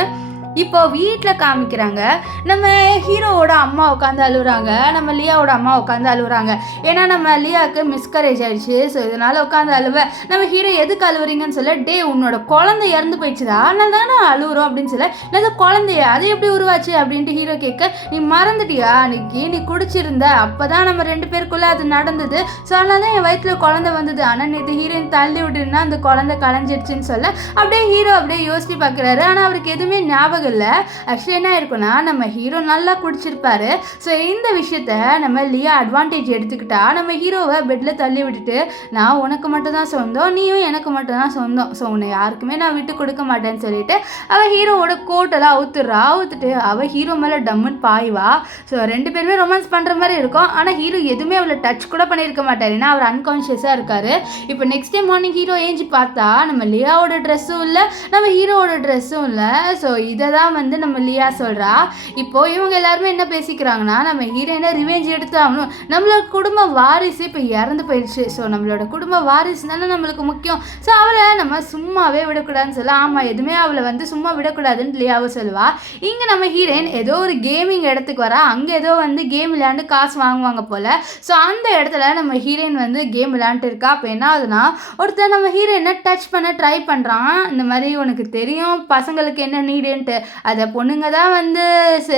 இப்போ வீட்டில் காமிக்கிறாங்க, நம்ம ஹீரோவோட அம்மா உட்காந்து அழுகுறாங்க, நம்ம லியாவோட அம்மா உட்காந்து அழுகுறாங்க. ஏன்னா நம்ம லியாவுக்கு மிஸ்கரேஜ் ஆயிடுச்சு. ஸோ இதனால் உட்காந்து அழுவேன். நம்ம ஹீரோ எதுக்கு அழுவுறீங்கன்னு சொல்ல, உன்னோட குழந்தை இறந்து போயிடுச்சுதா, அதனால தானே அழுகுறோம் அப்படின்னு சொல்ல, என்னது குழந்தைய அது எப்படி உருவாச்சு அப்படின்ட்டு ஹீரோ கேட்க, நீ மறந்துட்டியா அன்னைக்கு நீ குடிச்சிருந்த, அப்போ தான் நம்ம 2 பேருக்குள்ளே அது நடந்தது. ஸோ அதனால தான் என் வயிற்றில் குழந்தை வந்தது, ஆனால் நேற்று ஹீரோயின் தள்ளி விட்டுருந்தா அந்த குழந்தை கலைஞ்சிடுச்சுன்னு சொல்ல, அப்படியே ஹீரோ அப்படியே யோசிச்சு பார்க்குறாரு. ஆனால் அவருக்கு எதுவுமே ஞாபகம் இல்லை. ஆக்சுவலி என்ன இருக்குன்னா நம்ம ஹீரோ நல்லா குடிச்சிருப்பாரு. ஸோ இந்த விஷயத்த நம்ம லியா அட்வான்டேஜ் எடுத்துக்கிட்டா நம்ம ஹீரோவை பெட்டில் தள்ளி விட்டுட்டு, நான் உனக்கு மட்டும் தான் சொந்தம், நீயும் எனக்கு மட்டும் தான் சொந்தம், ஸோ உன்னை யாருக்குமே நான் விட்டு கொடுக்க மாட்டேன்னு சொல்லிட்டு அவள் ஹீரோவோட கோட்டெல்லாம் அவுத்துட்டு அவள் ஹீரோ மேலே டம்முன்னு பாய்வா. ஸோ 2 பேருமே ரொமான்ஸ் பண்ணுற மாதிரி இருக்கும். ஆனால் ஹீரோ எதுவுமே அவளை டச் கூட பண்ணியிருக்க மாட்டார், ஏன்னா அவர் அன்கான்ஷியஸாக இருக்காரு. இப்போ நெக்ஸ்ட் டே மார்னிங் ஹீரோ ஏஞ்சி பார்த்தா நம்ம லியாவோட ட்ரெஸ்ஸும் இல்லை, நம்ம ஹீரோவோட ட்ரெஸ்ஸும் இல்லை. ஸோ இதை தான் வந்து நம்ம லியா சொல்கிறா. இப்போது இவங்க எல்லாருமே என்ன பேசிக்கிறாங்கன்னா, நம்ம ஹீரோயினை ரிவெஞ்ச் எடுத்து ஆகணும், நம்மளோட குடும்ப வாரிசு இப்போ இறந்து போயிடுச்சு, ஸோ நம்மளோட குடும்ப வாரிசு தானே நம்மளுக்கு முக்கியம், ஸோ அவளை நம்ம சும்மாவே விடக்கூடாதுன்னு சொல்ல, ஆமாம் எதுவுமே அவளை வந்து சும்மா விடக்கூடாதுன்னு லியாவை சொல்லுவா. இங்கே நம்ம ஹீரோயின் ஏதோ ஒரு கேமிங் இடத்துக்கு வரா, அங்கே ஏதோ வந்து கேம் விளையாண்டு காசு வாங்குவாங்க போல். ஸோ அந்த இடத்துல நம்ம ஹீரோயின் வந்து கேம் விளையாண்டுட்டு இருக்கா. அப்போ என்ன ஆகுதுன்னா, ஒருத்தர் நம்ம ஹீரோயினை டச் பண்ண ட்ரை பண்ணுறான். இந்த மாதிரி உனக்கு தெரியும் பசங்களுக்கு என்ன நீடுன்ட்டு, அதை பொண்ணுங்க தான் வந்து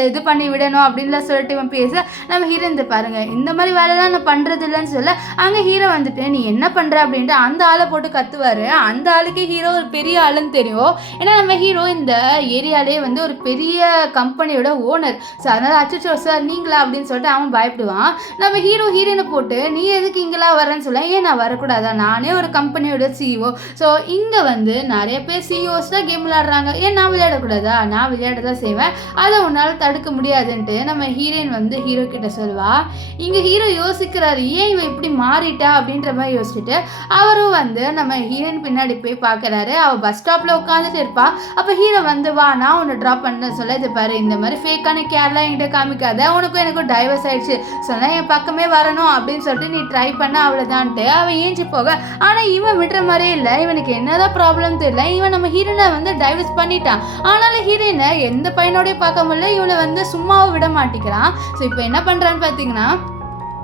இது பண்ணி விடணும் அப்படின்லாம் சொல்லிட்டு இவன் பேச, நம்ம ஹீரோயின் பாருங்க இந்த மாதிரி வேலைலாம் நான் பண்ணுறது இல்லைன்னு சொல்ல, அங்கே ஹீரோ வந்துட்டு நீ என்ன பண்ணுற அப்படின்ட்டு அந்த ஆளை போட்டு கத்துவார். அந்த ஆளுக்கு ஹீரோ ஒரு பெரிய ஆளுன்னு தெரியும், ஏன்னா நம்ம ஹீரோ இந்த ஏரியாலே வந்து ஒரு பெரிய கம்பெனியோட ஓனர். ஸோ அதனால் அச்சோ சார் நீங்களா அப்படின்னு சொல்லிட்டு அவன் பயப்படுவான். நம்ம ஹீரோயினை போட்டு நீ எதுக்கு இங்கெல்லாம் வரேன்னு சொல்ல, ஏன் நான் வரக்கூடாதா, நானே ஒரு கம்பெனியோட சிஇஓ, ஸோ இங்கே வந்து நிறைய பேர் சிஇஓஸ் தான் கேம் விளையாடுறாங்க, ஏன் நான் விளையாடக்கூடாதா, நான் விளையாட தான் செய்வேன், அதை உன்னால் தடுக்க முடியாதுன்ட்டு நம்ம ஹீரோயின் வந்து ஹீரோ கிட்ட சொல்வா. இங்கே ஹீரோ யோசிக்கிறாரு, ஏன் இவன் இப்படி மாறிட்டா அப்படின்ற மாதிரி யோசிச்சுட்டு அவரும் வந்து நம்ம ஹீரோயின் பின்னாடி போய் பார்க்குறாரு. அவள் பஸ் ஸ்டாப்பில் உட்காந்துட்டு இருப்பா. அப்போ ஹீரோ வந்து வா நான் உன்னை ட்ராப் பண்ண சொல்ல, இது பாரு இந்த மாதிரி ஃபேக்கான கேர்லாம் என்கிட்ட காமிக்காத, உனக்கும் எனக்கும் டைவர்ஸ் ஆயிடுச்சு, சொன்னால் என் பக்கமே வரணும் அப்படின்னு சொல்லிட்டு நீ ட்ரை பண்ண அவ்வளோதான்ட்டு அவன் ஏஞ்சி போக. ஆனால் இவன் விடுற மாதிரியே இல்லை, இவனுக்கு என்னதான் ப்ராப்ளம் தெரியல, இவன் நம்ம ஹீரோனை வந்து டைவர்ஸ் பண்ணிட்டான். ஆனாலும் ஹீரோயினை எந்த பையனோடய பார்க்க முடியல, இவனை வந்து சும்மாவும் விட மாட்டேங்கிறான். ஸோ இப்போ என்ன பண்ணுறான்னு பார்த்தீங்கன்னா,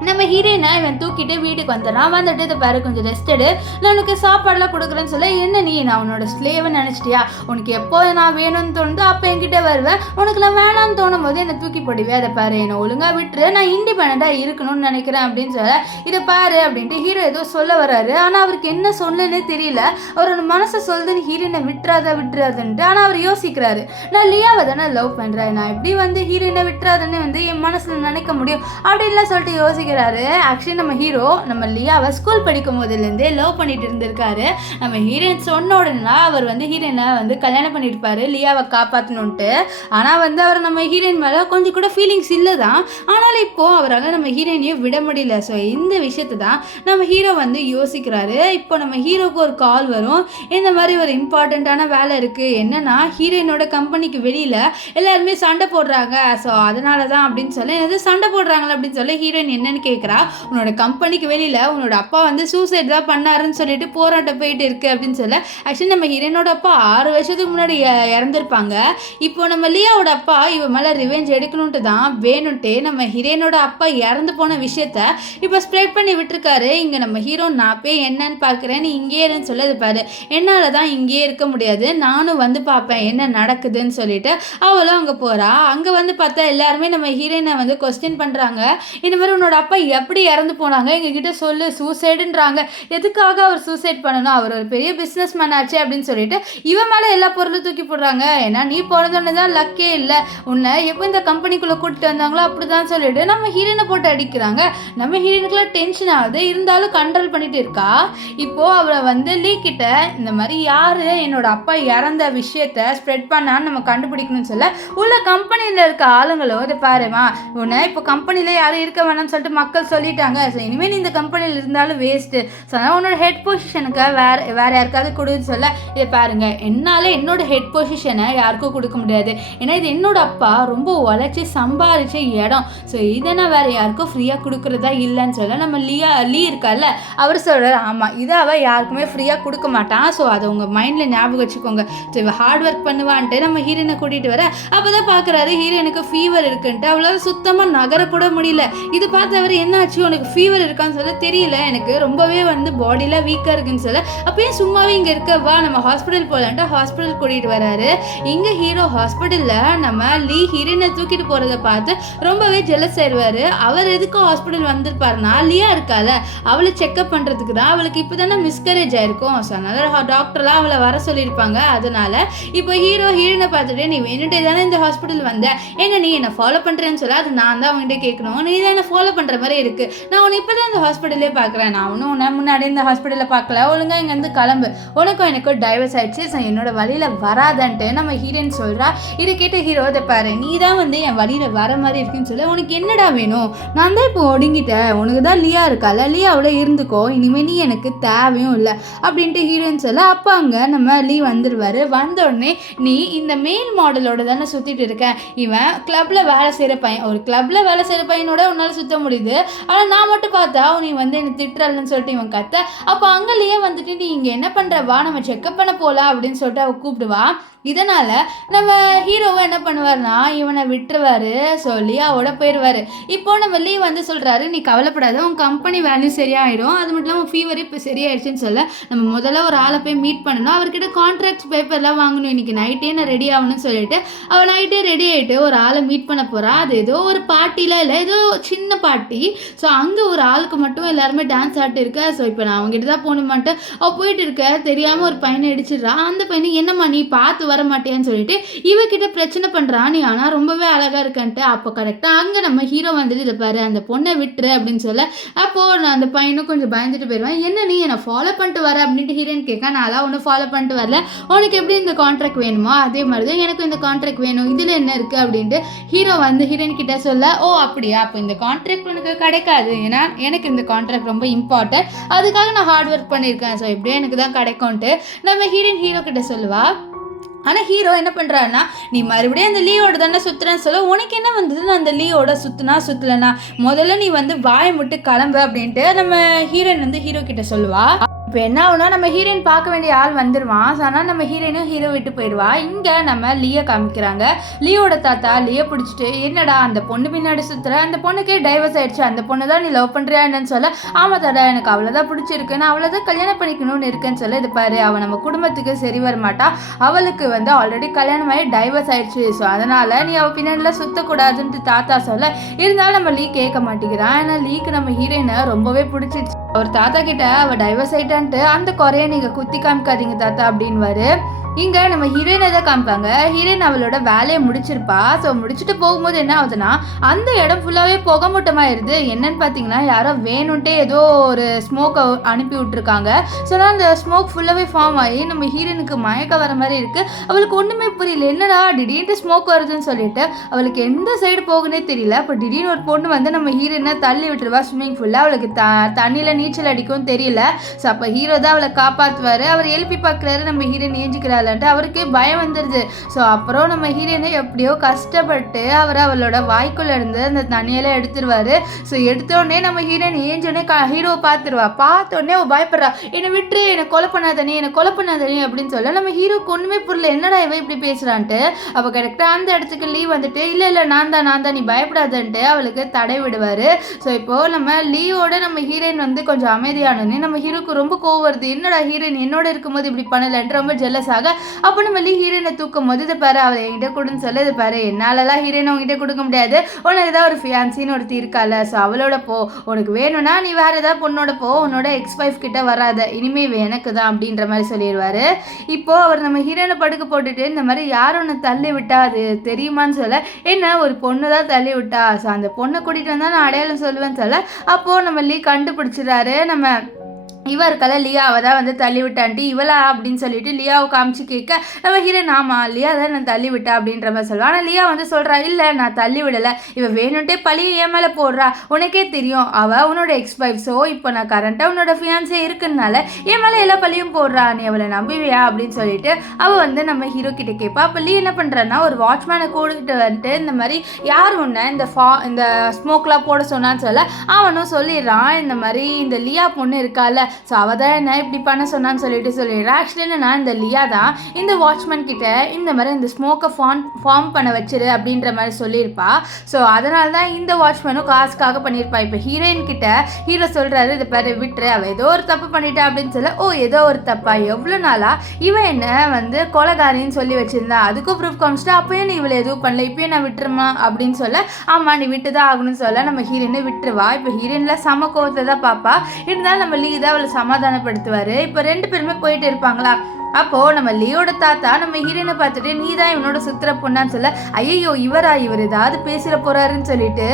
நம்ம ஹீரோயினை இவன் தூக்கிட்டு வீட்டுக்கு வந்துடுறான். வந்துட்டு இதை பாரு கொஞ்சம் ரெஸ்ட் எடு, நான் உனக்கு சாப்பாடெலாம் கொடுக்குறேன்னு சொல்ல, என்ன நீ நான் உன்னோட ஸ்லேவன்னு நினச்சிட்டியா, உனக்கு எப்போ நான் வேணும்னு தோணுதோ அப்போ என்கிட்ட வருவேன், உனக்கு நான் வேணான்னு தோணும் போது என்னை தூக்கி போடுவேன், அதை பாரு என்னை ஒழுங்காக விட்டுரு, நான் இண்டிபெண்ட்டாக இருக்கணும்னு நினைக்கிறேன் அப்படின்னு சொல்ல, இதை பாரு அப்படின்ட்டு ஹீரோ ஏதோ சொல்ல வர்றாரு. ஆனால் அவருக்கு என்ன சொல்லனே தெரியல, அவரோட மனசை சொல்லுதுன்னு ஹீரோயினை விட்டுறாதுன்ட்டு. ஆனால் அவர் யோசிக்கிறாரு, நான் லியாவை தானே லவ் பண்ணுறேன், நான் எப்படி வந்து ஹீரோயினை விட்டுறாதுன்னு வந்து என் மனசில் நினைக்க முடியும் அப்படின்லாம் சொல்லிட்டு யோசிக்கிறாரு. ஆக்சுவலி நம்ம ஹீரோ நம்ம லியாவை ஸ்கூல் படிக்கும் போதுலேருந்தே லவ் பண்ணிட்டு இருந்திருக்காரு. நம்ம ஹீரோயின் சொன்ன உடனே அவர் வந்து ஹீரோயினை வந்து கல்யாணம் பண்ணியிருப்பாரு லியாவை காப்பாற்றணுன்ட்டு. ஆனால் வந்து அவர் நம்ம ஹீரோயின் மேலே கொஞ்சம் கூட ஃபீலிங்ஸ் இல்லை தான், ஆனாலும் இப்போது அவரால் நம்ம ஹீரோயினையும் விட முடியல. ஸோ இந்த விஷயத்தை தான் நம்ம ஹீரோ வந்து யோசிக்கிறாரு. இப்போ நம்ம ஹீரோக்கு ஒரு கால் வரும், இந்த மாதிரி ஒரு இம்பார்ட்டண்ட்டான வேலை இருக்குது, என்னென்னா ஹீரோயினோட கம்பெனிக்கு வெளியில் எல்லாருமே சண்டை போடுறாங்க, ஸோ அதனால தான் அப்படின்னு சொல்லி எது சண்டை போடுறாங்களா அப்படின்னு சொல்லி ஹீரோயின் என்னன்னு கேட்குறா. உன்னோட கம்பெனிக்கு வெளியில் உன்னோட அப்பா வந்து சூசைட் தான் பண்ணாருன்னு சொல்லிட்டு போராட்டம் போயிட்டு இருக்கு அப்படின்னு சொல்ல, ஆக்சுவலி நம்ம ஹீரோனோட அப்பா 6 வருஷத்துக்கு முன்னாடி இறந்துருப்பாங்க. இப்போ நம்ம லியாவோட அப்பா இவன் மேலே ரிவெஞ்ச் எடுக்கணுன்ட்டு தான் வேணும்ட்டு நம்ம ஹீரோனோட அப்பா இறந்து போன விஷயத்த இப்போ ஸ்ப்ரெட் பண்ணி விட்டுருக்காரு. இங்கே நம்ம ஹீரோ நான் போய் என்னன்னு பார்க்குறேன், நீ இங்கே இருன்னு சொல்லது பாரு, என்னால் தான் இங்கேயே இருக்க முடியாது, நானும் வந்து பார்ப்பேன் என்ன நடக்குதுன்னு சொல்லிட்டு அவளும் அங்கே போகிறா. அங்கே வந்து பார்த்தா எல்லாருமே நம்ம ஹீரோயினை வந்து கொஸ்டின் பண்ணுறாங்க, இந்த மாதிரி உன்னோட அப்பா எப்படி இறந்து போனாங்க, எங்ககிட்ட சொல்லு, சூசைடுன்றாங்க. எதுக்காக அவர் சூசைட் பண்ணணும், அவர் ஒரு பெரிய பிஸ்னஸ் மேன் ஆச்சு அப்படின்னு சொல்லிட்டு இவன் மேலே எல்லா பொருளும் தூக்கி போடுறாங்க. ஏன்னா நீ பிறந்தோன்னு தான் லக்கே இல்லை, உன்னை எப்போ இந்த கம்பெனிக்குள்ளே கூப்பிட்டு வந்தாங்களோ அப்படி தான் சொல்லிட்டு நம்ம ஹீரோனை போட்டு அடிக்கிறாங்க. நம்ம ஹீரோனுக்குலாம் டென்ஷன் ஆகுது, இருந்தாலும் கண்ட்ரோல் பண்ணிட்டு இருக்கா. இப்போது அவளை வந்து லீ கிட்ட இந்த மாதிரி யார் என்னோட அப்பா இறந்த விஷயத்த ஸ்ப்ரெட் பண்ணான்னு நம்ம கண்டுபிடிக்கணும்னு சொல்ல உள்ள கம்பெனியில் இருக்க ஆளுங்களோ இதை பாருமா, உன்னை இப்போ கம்பெனியில் யாரும் இருக்க வேணாம்னு சொல்லிட்டு மக்கள் சொல்லிட்டாங்க. ஸோ இனிமேல் நீ இந்த கம்பெனியில் இருந்தாலும் வேஸ்ட்டு, ஸோ அதனால் உன்னோட ஹெட் பொசிஷனுக்கு வேறு யாருக்காவது கொடுன்னு சொல்ல, இதை பாருங்க என்னால் என்னோட ஹெட் பொசிஷனை யாருக்கும் கொடுக்க முடியாது, ஏன்னா இது என்னோட அப்பா ரொம்ப உழைச்சி சம்பாதிச்ச இடம். ஸோ இதை நான் வேறு யாருக்கும் ஃப்ரீயாக கொடுக்குறதா இல்லைன்னு சொல்ல நம்ம லீ இருக்கார்ல அவர் சொல்கிறார், ஆமாம் இதை அவள் யாருக்குமே ஃப்ரீயாக கொடுக்க மாட்டான். ஸோ அதை உங்கள் மைண்டில் ஞாபகம் வச்சுக்கோங்க. ஸோ இவள் ஹார்ட் ஒர்க் பண்ணுவான்ட்டு நம்ம ஹீரோனை கூட்டிகிட்டு வர அப்போ தான் பார்க்குறாரு ஹீரோனுக்கு ஃபீவர் இருக்குன்ட்டு. அவளால் சுத்தமாக நகரக்கூட முடியல. இது பார்த்து அவர் என்னாச்சு உனக்கு ஃபீவர் இருக்கான்னு சொல்ல, தெரியல எனக்கு ரொம்பவே வந்து பாடியில் வீக்காக இருக்குன்னு சொல்ல, அப்பயே சும்மாவே இங்கே இருக்க வா நம்ம ஹாஸ்பிட்டல் போகலான்ட்டு ஹாஸ்பிட்டல் கூட்டிகிட்டு வராரு. இங்கே ஹீரோ ஹாஸ்பிட்டலில் நம்ம லீ ஹீரோனை தூக்கிட்டு போகிறத பார்த்து ரொம்பவே ஜெலஸ் ஆயிடுவார். அவர் எதுக்கு ஹாஸ்பிட்டல் வந்திருப்பாருனா லியா இருக்கால அவளை செக்அப் பண்ணுறதுக்கு தான். அவளுக்கு இப்போ தானே மிஸ்கரேஜ் ஆயிருக்கும். ஸோ அதனால் டாக்டர்லாம் அவளை வர சொல்லியிருப்பாங்க. அதனால இப்போ ஹீரோனை பார்த்துட்டு நீ வேணுட்டே தானே இந்த ஹாஸ்பிட்டல் வந்த, ஏங்க நீ என்னை ஃபாலோ பண்ணுறேன்னு சொல்ல, அது நான் தான் அவங்ககிட்ட கேட்கணும், நீ தான் என்னை ஃபாலோ பண்ணுற மாதிரி இருக்குது, நான் உன்னை இப்போ தான் இந்த ஹாஸ்பிட்டலே பார்க்குறேன், நான் ஒன்றும் உன்னை முன்னாடி இந்த ஹாஸ்பிட்டலில் பார்க்கல, ஒழுங்காக இங்கேருந்து கிளம்பு, உனக்கும் எனக்கும் டைவர்ஸ் ஆயிடுச்சு, ஸோ என்னோட வழியில் வராதன்ட்டு நம்ம ஹீரோயின் சொல்கிறா. இதை கேட்ட ஹீரோ இதை பாரு, நீ தான் வந்து என் வழியில் வர மாதிரி இருக்குன்னு சொல்ல, உனக்கு என்னடா வேணும், நான் தான் இப்போ ஒடுங்கிட்டேன், உனக்கு தான் லியா இருக்கால, லியாவோட இருந்துக்கோ, இனிமேல் நீ எனக்கு தேவையும் இல்லை அப்படின்ட்டு ஹீரோயின் சொல்ல, அப்போ அங்கே நம்ம லீ வந்துடுவார். வந்தோடனே நீ இந்த மெயில் மாடலோட தானே சுற்றிட்டு இருக்க, இவன் கிளப்பில் வேலை செய்கிற பையன், ஒரு கிளப்பில் வேலை செய்கிற பையனோட உன்னால் சுற்ற முடியுது, ஆனால் நான் மட்டும் பார்த்தா நீ வந்து என்னை திட்டுறலன்னு சொல்லிட்டு இவன் கத்த. அப்போ அங்கேயே வந்துட்டு நீ இங்கே என்ன பண்ணுற, வா நம்ம செக்அப் பண்ண போகலாம் அப்படின்னு சொல்லிட்டு அவள் கூப்பிடுவா. இதனால் நம்ம ஹீரோவை என்ன பண்ணுவார்னா இவனை விட்டுருவார், சொல்லி அவட போயிடுவார். இப்போ நம்ம லீ வந்து சொல்கிறாரு, நீ கவலைப்படாத, உன் கம்பெனி வேல்யூ சரியாயிடும், அது மட்டும் இல்லாமல் ஃபீவர் இப்போ சரியாயிடுச்சுன்னு சொல்ல, நம்ம முதல்ல ஒரு ஆளை போய் மீட் பண்ணணும், அவர்கிட்ட கான்ட்ராக்ட்ஸ் பேப்பர்லாம் வாங்கணும், இன்றைக்கி நைட்டே நான் ரெடி ஆகணும்னு சொல்லிட்டு அவள் நைட்டே ரெடி ஆகிட்டு ஒரு ஆளை மீட் பண்ண போகிறா. அது ஏதோ ஒரு பார்ட்டியில் இல்லை, ஏதோ சின்ன பார்ட்டி. ஸோ அங்கே ஒரு ஆளுக்கு மட்டும் எல்லாருமே டான்ஸ் ஆகிட்டு இருக்க. ஸோ இப்போ நான் அவங்ககிட்ட தான் போகணுமான்ட்டு அவள் போயிட்டு இருக்க, தெரியாமல் ஒரு பையனை அடிச்சிடுறா. அந்த பையனை என்னம்மா நீ பார்த்து வர மாட்டேன்னு சொல்லிட்டு இவகிட்ட பிரச்சனை பண்ணுறான், நீ ஆனால் ரொம்பவே அழகாக இருக்கன்ட்டு. அப்போ கரெக்டாக அங்கே நம்ம ஹீரோ வந்துட்டு இதை பாரு அந்த பொண்ணை விட்டுரு அப்படின்னு சொல்ல, அப்போது நான் அந்த பையனும் கொஞ்சம் பயந்துட்டு போயிடுவேன். என்ன நீ என்னை ஃபாலோ பண்ணிட்டு வர அப்படின்ட்டு ஹீரோயின் கேட்க, நான்லாம் ஒன்றும் ஃபாலோ பண்ணிட்டு வரல, உனக்கு எப்படி இந்த கான்ட்ராக்ட் வேணுமோ அதே மாதிரி தான் எனக்கும் இந்த கான்ட்ராக்ட் வேணும், இதில் என்ன இருக்குது அப்படின்ட்டு ஹீரோ வந்து ஹீரோயின் கிட்ட சொல்ல, ஓ அப்படியா, அப்போ இந்த கான்ட்ராக்ட் உனக்கு கிடைக்காது, ஏன்னா எனக்கு இந்த கான்ட்ராக்ட் ரொம்ப இம்பார்ட்டன்ட், அதுக்காக நான் ஹார்ட் ஒர்க் பண்ணியிருக்கேன், ஸோ எப்படியும் எனக்கு தான் கிடைக்கும்ன்ட்டு நம்ம ஹீரோ கிட்ட சொல்லுவா. ஆனால் ஹீரோ என்ன பண்ணுறாருன்னா, நீ மறுபடியும் அந்த லீவோட தானே சுற்றுறேன்னு சொல்ல, உனக்கு என்ன வந்தது நான் அந்த லீவோட சுற்றலைன்னா முதல்ல நீ வந்து வாயை முட்டு கிளம்பு அப்படின்ட்டு நம்ம ஹீரோயின் வந்து ஹீரோ கிட்ட சொல்லுவா. இப்போ என்ன ஆகுனா நம்ம ஹீரோயின் பார்க்க வேண்டிய ஆள் வந்துடுவான். ஆனால் நம்ம ஹீரோயினும் ஹீரோ விட்டு போயிடுவா. இங்கே நம்ம லீயை காமிக்கிறாங்க. லீயோட தாத்தா லீயை பிடிச்சிட்டு, என்னடா அந்த பொண்ணு பின்னாடி சுற்றுற, அந்த பொண்ணுக்கே டைவர்ஸ் ஆயிடுச்சு, அந்த பொண்ணு தான் நீ லவ் பண்ணுறியா என்னன்னு சொல்ல, ஆமாம் தாடா எனக்கு அவ்வளோதான் பிடிச்சிருக்கு, நான் அவ்வளோதான் கல்யாணம் பண்ணிக்கணும்னு இருக்கேன்னு சொல்ல, இது பாரு அவள் நம்ம குடும்பத்துக்கு சரி வரமாட்டா, அவளுக்கு வந்து ஆல்ரெடி கல்யாணம் ஆகி டைவர்ஸ் ஆயிடுச்சு, ஸோ அதனால் நீ அவள் பின்னாடிலாம் சுற்றக்கூடாதுன்ட்டு தாத்தா சொல்ல, இருந்தாலும் நம்ம லீ கேட்க மாட்டேங்கிறான். ஏன்னா லீக்கு நம்ம ஹீரோயினை ரொம்பவே பிடிச்சிடுச்சு. அவர் தாத்தா கிட்ட அவள் டைவர்ஸ் ஆயிட்டான்ட்டு அந்த குறைய நீங்கள் குத்தி காமிக்காதீங்க தாத்தா அப்படின்வாரு. இங்கே நம்ம ஹீரோயினை தான் காமிப்பாங்க. ஹீரோயின் அவளோட வேலையை முடிச்சிருப்பா. ஸோ முடிச்சுட்டு போகும்போது என்ன ஆகுதுன்னா அந்த இடம் ஃபுல்லாகவே புகை மூட்டமாயிருது. என்னன்னு பார்த்தீங்கன்னா யாரோ வேணுன்ட்டே ஏதோ ஒரு ஸ்மோக்கை அனுப்பி விட்டுருக்காங்க. ஸோ அந்த ஸ்மோக் ஃபுல்லாகவே ஃபார்ம் ஆகி நம்ம ஹீரோயினுக்கு மயக்க வர மாதிரி இருக்குது. அவளுக்கு ஒன்றுமே புரியல, என்னடா திடீர்னு ஸ்மோக் வருதுன்னு சொல்லிட்டு அவளுக்கு எந்த சைடு போகுன்னே தெரியல. அப்போ திடீர்னு ஒரு பொண்ணு வந்து நம்ம ஹீரோயினை தள்ளி விட்டுருவா ஸ்விம்மிங் ஃபுல்லாக. அவளுக்கு தண்ணியில் நீச்சல் அடிக்கும் தெரியல. ஸோ அப்போ ஹீரோ தான் அவளை காப்பாற்றுவார். அவர் எழுப்பி பார்க்குறாரு, நம்ம ஹீரோயின் ஏஞ்சிக்கிறாள், அவருக்கு பயம் வந்துடுது. ஸோ அப்புறம் நம்ம ஹீரோயினை எப்படியோ கஷ்டப்பட்டு அவளோட வாய்க்குள்ள இருந்து அந்த தண்ணியெல்லாம் எடுத்துருவாரு. ஸோ எடுத்தோடனே நம்ம ஹீரோயின் ஏஞ்சோடனே ஹீரோவை பார்த்துருவா. பார்த்தோடனே அவள் பயப்படுறா, என்னை விட்டுரு, என்னை கொலை பண்ணாதனே, என்னை கொலை பண்ணாதனே அப்படின்னு சொல்ல, நம்ம ஹீரோக்கு ஒன்றுமே புரியல, என்னடா இவ இப்படி பேசுகிறான்ட்டு. அப்போ கரெக்டாக அந்த இடத்துக்கு லீவ் வந்துட்டு, இல்லை நான் தான் நீ பயப்படாதன்ட்டு அவளுக்கு தடை விடுவார். ஸோ இப்போது நம்ம லீவோட நம்ம ஹீரோயின் வந்து கொஞ்சம் அமைதியானோடனே நம்ம ஹீரோக்கு ரொம்ப கோவம் வருது. என்னடா ஹீரோயின் என்னோட இருக்கும்போது இப்படி பண்ணலன்னு ரொம்ப ஜெல்லஸ் ஆக, அப்போ நம்ம ஹீரோயினை தூக்கும் போது இதை பாரு அவளை என்கிட்ட கொடுன்னு சொல்ல, இது பாரு என்னாலலாம் ஹீரோயினை உங்ககிட்ட கொடுக்க முடியாது, உனக்கு ஏதாவது ஒரு ஃபியான்சின்னு ஒருத்தி இருக்கால, ஸோ அவளோட போ, உனக்கு வேணும்னா நீ வேற ஏதாவது பொண்ணோட போ, உன்னோட எக்ஸ்-வைஃப் கிட்ட வராத, இனிமே எனக்கு தான் அப்படின்ற மாதிரி சொல்லிடுவாரு. இப்போ அவர் நம்ம ஹீரோயினை படுக்க போட்டுட்டு இந்த மாதிரி யார் ஒன்று தள்ளி விட்டா அது தெரியுமான்னு சொல்ல, என்ன ஒரு பொண்ணு தான் தள்ளி விட்டா, ஸோ அந்த பொண்ணை கூட்டிகிட்டு வந்தால் நான் அடையாளம் சொல்லுவேன்னு சொல்ல, அப்போது நம்ம கண்டுபிடிச்சிடாரு நம்ம இவ இருக்கல லியாவை தான் வந்து தள்ளி விட்டான்ட்டு இவளா அப்படின்னு சொல்லிட்டு லியாவை காமிச்சு கேட்க, நம்ம ஹீரோயின் ஆமா லியா தான் நான் தள்ளி விட்டா அப்படின்ற மாதிரி சொல்லுவாள். ஆனால் லியா வந்து சொல்கிறா, இல்லை நான் தள்ளி விடலை, இவ வேணுன்ட்டே பழியை என் மேலே போடுறா, உனக்கே தெரியும் அவள் உன்னோட எக்ஸ்-வைஃப், ஸோ இப்போ நான் கரண்ட்டாக உன்னோட ஃபியான்ஸே இருக்குனால என் மேலே எல்லா பழியும் போடுறா, நீ அவளை நம்புவியா அப்படின்னு சொல்லிட்டு அவள் வந்து நம்ம ஹீரோ கிட்ட கேட்பா. அப்போ லீ என்ன பண்ணுறான்னா ஒரு வாட்ச்மேனை கூட்டிகிட்டு வந்துட்டு இந்த மாதிரி யார் ஒன்று இந்த ஸ்மோக்லாம் போட சொன்னான்னு சொல்ல, அவனும் சொல்லிடுறான் இந்த மாதிரி இந்த லியா பொண்ணு இருக்கால, ஸோ அவள் தான் என்ன இப்படி பண்ண சொன்னான்னு சொல்லிடுறேன். ஆக்சுவலி என்னன்னா இந்த லியா தான் இந்த வாட்ச்மேன் கிட்ட இந்த மாதிரி இந்த ஸ்மோக்கை ஃபார்ம் பண்ண வச்சிரு அப்படின்ற மாதிரி சொல்லியிருப்பா. ஸோ அதனால தான் இந்த வாட்ச்மேனும் காசுக்காக பண்ணியிருப்பா. இப்போ ஹீரோயின் கிட்ட ஹீரோ சொல்கிறாரு, இதை பேர் விட்டுரு, அவள் ஏதோ ஒரு தப்பு பண்ணிட்டா அப்படின்னு சொல்ல, ஓ ஏதோ ஒரு தப்பா, எவ்வளோ நாளாக இவன் என்ன வந்து கொலைகாரின்னு சொல்லி வச்சிருந்தா, அதுக்கும் ப்ரூஃப் காமிச்சிட்டா, அப்பயும் நீ இவளை எதுவும் பண்ணல, இப்பயும் நான் விட்டுருமா அப்படின்னு சொல்ல, ஆமாம் நீ விட்டு தான் ஆகணும்னு சொல்ல நம்ம ஹீரோயினை விட்டுருவா. இப்போ ஹீரோயினில் சம கோவத்தை தான் பார்ப்பா, இருந்தாலும் நம்ம லீ தான் அவளை சமாதானப்படுத்துவாரு. இப்போ 2 பேருமே போயிட்டு இருப்பாங்களா, அப்போது நம்ம லியோட தாத்தா நம்ம ஹீரோயினை பார்த்துட்டு நீ தான் இவனோட சுத்துற பொண்ணான்னு சொல்ல, ஐயோ இவர் ஏதாவது பேசிட போறாருன்னு சொல்லிட்டு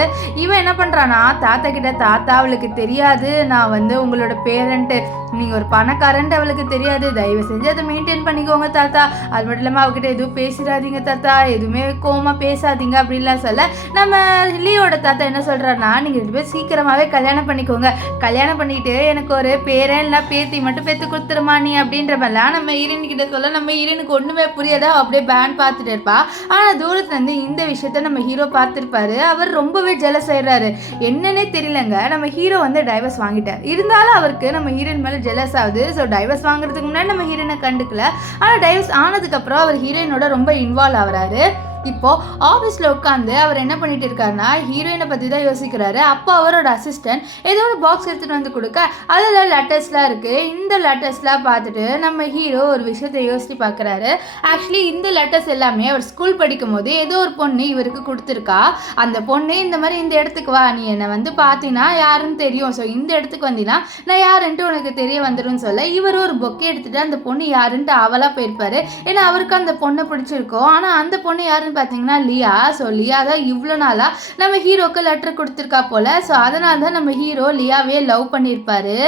இவன் என்ன பண்ணுறான்னா தாத்தா கிட்ட, தாத்தா அவளுக்கு தெரியாது நான் வந்து உங்களோட பேரண்ட்டு, நீங்கள் ஒரு பணக்காரன்ட்டு அவளுக்கு தெரியாது, தயவு செஞ்சு அதை மெயின்டைன் பண்ணிக்கோங்க தாத்தா, அது மட்டும் இல்லாமல் அவகிட்ட எதுவும் பேசிடாதீங்க தாத்தா, எதுவுமே கோவமாக பேசாதீங்க அப்படின்லாம் சொல்ல, நம்ம லியோட தாத்தா என்ன சொல்கிறாருன்னா, நீங்கள் 2 பேர் சீக்கிரமாகவே கல்யாணம் பண்ணிக்கோங்க, கல்யாணம் பண்ணிட்டு எனக்கு ஒரு பேரன் இல்லை பேத்தி மட்டும் பெற்று கொடுத்துருமா நீ அப்படின்ற மாதிரிலாம் நம்ம ஹீரோயின் கிட்ட சொல்ல, நம்ம ஹீரோயினுக்கு ஒன்றுமே புரியாதா அப்படியே பேண்ட் பார்த்துட்டு இருப்பா. ஆனால் தூரத்துலேருந்து இந்த விஷயத்த நம்ம ஹீரோ பார்த்துருப்பாரு, அவர் ரொம்பவே ஜெலஸ் ஆயிடுறாரு. என்னன்னே தெரியலங்க, நம்ம ஹீரோ வந்து டைவர்ஸ் வாங்கிட்டார், இருந்தாலும் அவருக்கு நம்ம ஹீரோயின் மேலே ஜெலஸ் ஆகுது. ஸோ டைவர்ஸ் வாங்குறதுக்கு முன்னாடி நம்ம ஹீரோயினை கண்டுக்கல, ஆனால் டைவர்ஸ் ஆனதுக்கப்புறம் அவர் ஹீரோயினோட ரொம்ப இன்வால்வ் ஆகிறாரு. இப்போ ஆஃபீஸில் உட்காந்து அவர் என்ன பண்ணிட்டு இருக்காருன்னா ஹீரோயினை பற்றி தான் யோசிக்கிறாரு. அப்போ அவரோட அசிஸ்டன்ட் ஏதோ ஒரு பாக்ஸ் எடுத்துகிட்டு வந்து கொடுக்க அதில் லெட்டர்ஸ்லாம் இருக்குது. இந்த லெட்டர்ஸ்லாம் பார்த்துட்டு நம்ம ஹீரோ ஒரு விஷயத்தை யோசித்து பார்க்குறாரு. ஆக்சுவலி இந்த லெட்டர்ஸ் எல்லாமே அவர் ஸ்கூல் படிக்கும் போது ஏதோ ஒரு பொண்ணு இவருக்கு கொடுத்துருக்கா. அந்த பொண்ணு இந்த மாதிரி இந்த இடத்துக்கு வா, நீ என்னை வந்து பார்த்தீங்கன்னா யாருன்னு தெரியும், ஸோ இந்த இடத்துக்கு வந்தீங்கன்னா நான் யாருன்ட்டு உனக்கு தெரிய வந்துடும் சொல்ல, இவர் ஒரு பொக்கே எடுத்துகிட்டு அந்த பொண்ணு யாருன்ட்டு அவளாக போயிருப்பாரு. ஏன்னா அவருக்கு அந்த பொண்ணை பிடிச்சிருக்கோம். ஆனால் அந்த பொண்ணு யாருன்னு பார்த்தீங்கன்னா லியா. ஸோ லியா தான் இவ்வளோ நாளாக நம்ம ஹீரோக்கு லெட்டர் கொடுத்துருக்கா போல். ஸோ அதனால தான் நம்ம ஹீரோ லியாவே லவ் பண்ணியிருப்பாரு.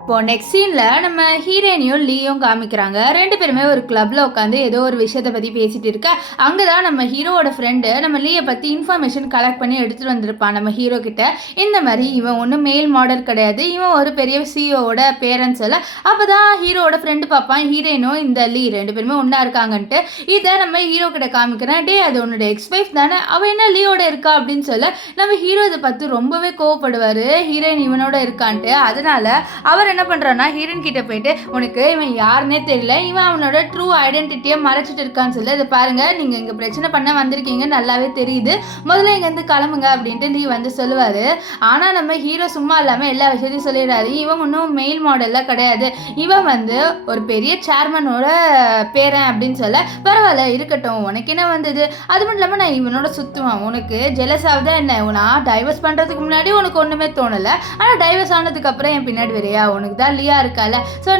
இப்போ நெக்ஸ்ட் சீனில் நம்ம ஹீரோயினையும் லீயும் காமிக்கிறாங்க. 2 பேருமே ஒரு கிளப்பில் உட்காந்து ஏதோ ஒரு விஷயத்தை பற்றி பேசிகிட்டு இருக்க, அங்கே தான் நம்ம ஹீரோவோட ஃப்ரெண்டு நம்ம லீயை பற்றி இன்ஃபர்மேஷன் கலெக்ட் பண்ணி எடுத்துகிட்டு வந்திருப்பான் நம்ம ஹீரோ கிட்ட. இந்த மாதிரி இவன் ஒன்றும் மேல் மாடல் கிடையாது, இவன் ஒரு பெரிய சிஓவோட பேரண்ட்ஸ் எல்லாம். அப்போ தான் ஹீரோவோட ஃப்ரெண்டு பார்ப்பான், ஹீரோயினும் இந்த லீ 2 பேருமே ஒன்றா இருக்காங்கன்ட்டு. இதை நம்ம ஹீரோ கிட்ட காமிக்கிறேன், டே அது உன்னோட எக்ஸ்-வைஃப் தானே, அவள் என்ன லீயோட இருக்கா அப்படின்னு சொல்ல, நம்ம ஹீரோ இதை பார்த்து ரொம்பவே கோவப்படுவார், ஹீரோயின் இவனோட இருக்கான்ட்டு. அதனால அவர் என்ன பண்ணுறான்னா ஹீரோயின் கிட்ட போயிட்டு, உனக்கு இவன் யாருன்னே தெரியல, இவன் அவனோட ட்ரூ ஐடென்டிட்டியை மறைச்சிட்டு இருக்கான்னு சொல்லி, அதை பாருங்க நீங்கள் இங்கே பிரச்சனை பண்ண வந்திருக்கீங்க நல்லாவே தெரியுது, முதல்ல இங்கேருந்து கிளம்புங்க அப்படின்ட்டு லீ வந்து சொல்லுவார். ஆனால் நம்ம ஹீரோ சும்மா இல்லாமல் எல்லா விஷயத்தையும் சொல்லிடுறாரு. இவன் ஒன்றும் மெயில் மாடல்லாம் கிடையாது, இவன் வந்து ஒரு பெரிய சேர்மனோட பேரன் அப்படின்னு சொல்ல, பரவாயில்ல இருக்கட்டும் உனக்கு என்ன வந்தது, அது மட்டும் இல்லாமல் நான் இவனோட சுற்றுவான், உனக்கு ஜெலஸ் ஆகுதா என்ன, நான் டைவர்ஸ் பண்ணுறதுக்கு முன்னாடி உனக்கு ஒன்றுமே தோணலை, ஆனால் டைவர்ஸ் ஆனதுக்கப்புறம் என் பின்னாடி வரையா, உனக்கு தான் லியா இருக்கால, ஸோ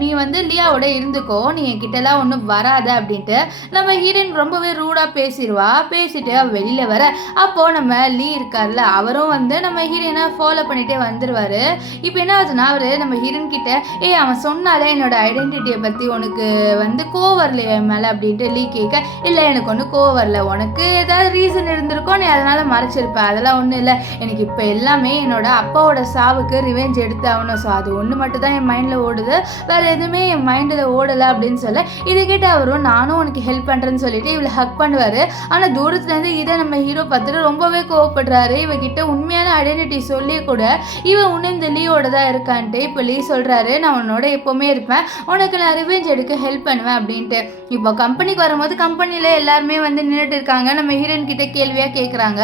நீ வந்து லியாவோட இருந்துக்கோ, நீ என்கிட்டலாம் ஒன்றும் வராத அப்படின்ட்டு நம்ம ஹீரோயின் ரொம்பவே ரூடாக பேசிடுவா. பேசிட்டு அவள் வெளியில் வர, அப்போது நம்ம லீ இருக்கார்ல அவரும் வந்து நம்ம ஹீரோயினை ஃபாலோ பண்ணிகிட்டே வந்துடுவார். இப்போ என்ன ஆகுதுன்னா அவர் நம்ம ஹீரோயின் கிட்ட, அவன் சொன்னாலே என்னோட ஐடென்டிட்டியை பற்றி உனக்கு வந்து கோவம் வரலையா என் மேலே அப்படின்ட்டு லீ கேட்க, இல்லை எனக்கு ஒன்றும் கோவம் வரல, உனக்கு ஏதாவது ரீசன் இருந்திருக்கோ நீ அதனால் மறைச்சிருப்பேன், அதெல்லாம் ஒன்றும் இல்லை, எனக்கு இப்போ எல்லாமே என்னோட அப்பாவோட சாவுக்கு ரிவெஞ்ச் எடுத்து ஆகணும், ஸோ அது ஒன்று ஒன்று மட்டும் தான் என் மைண்டில் ஓடுது, வேறு எதுவுமே என் மைண்டில் ஓடலை அப்படின்னு சொல்ல, இதை கேட்டு அவரும் நானும் உனக்கு ஹெல்ப் பண்ணுறேன்னு சொல்லிட்டு இவளை ஹக் பண்ணுவார். ஆனால் தூரத்துலேருந்து இதை நம்ம ஹீரோ பார்த்துட்டு ரொம்பவே கோவப்படுறாரு. இவகிட்ட உண்மையான ஐடென்டிட்டி சொல்லி கூட இவன் இன்னும் இந்த லீவோட தான் இருக்கான்ட்டு. இப்போ லீ சொல்கிறாரு, நான் உன்னோட எப்போவுமே இருப்பேன், உனக்கு நான் ரிவெஞ்ச் எடுக்க ஹெல்ப் பண்ணுவேன் அப்படின்ட்டு. இப்போ கம்பெனிக்கு வரும்போது கம்பெனியில் எல்லாருமே வந்து நின்றுட்டு இருக்காங்க. நம்ம ஹீரோயின் கிட்ட கேள்வியாக கேட்குறாங்க,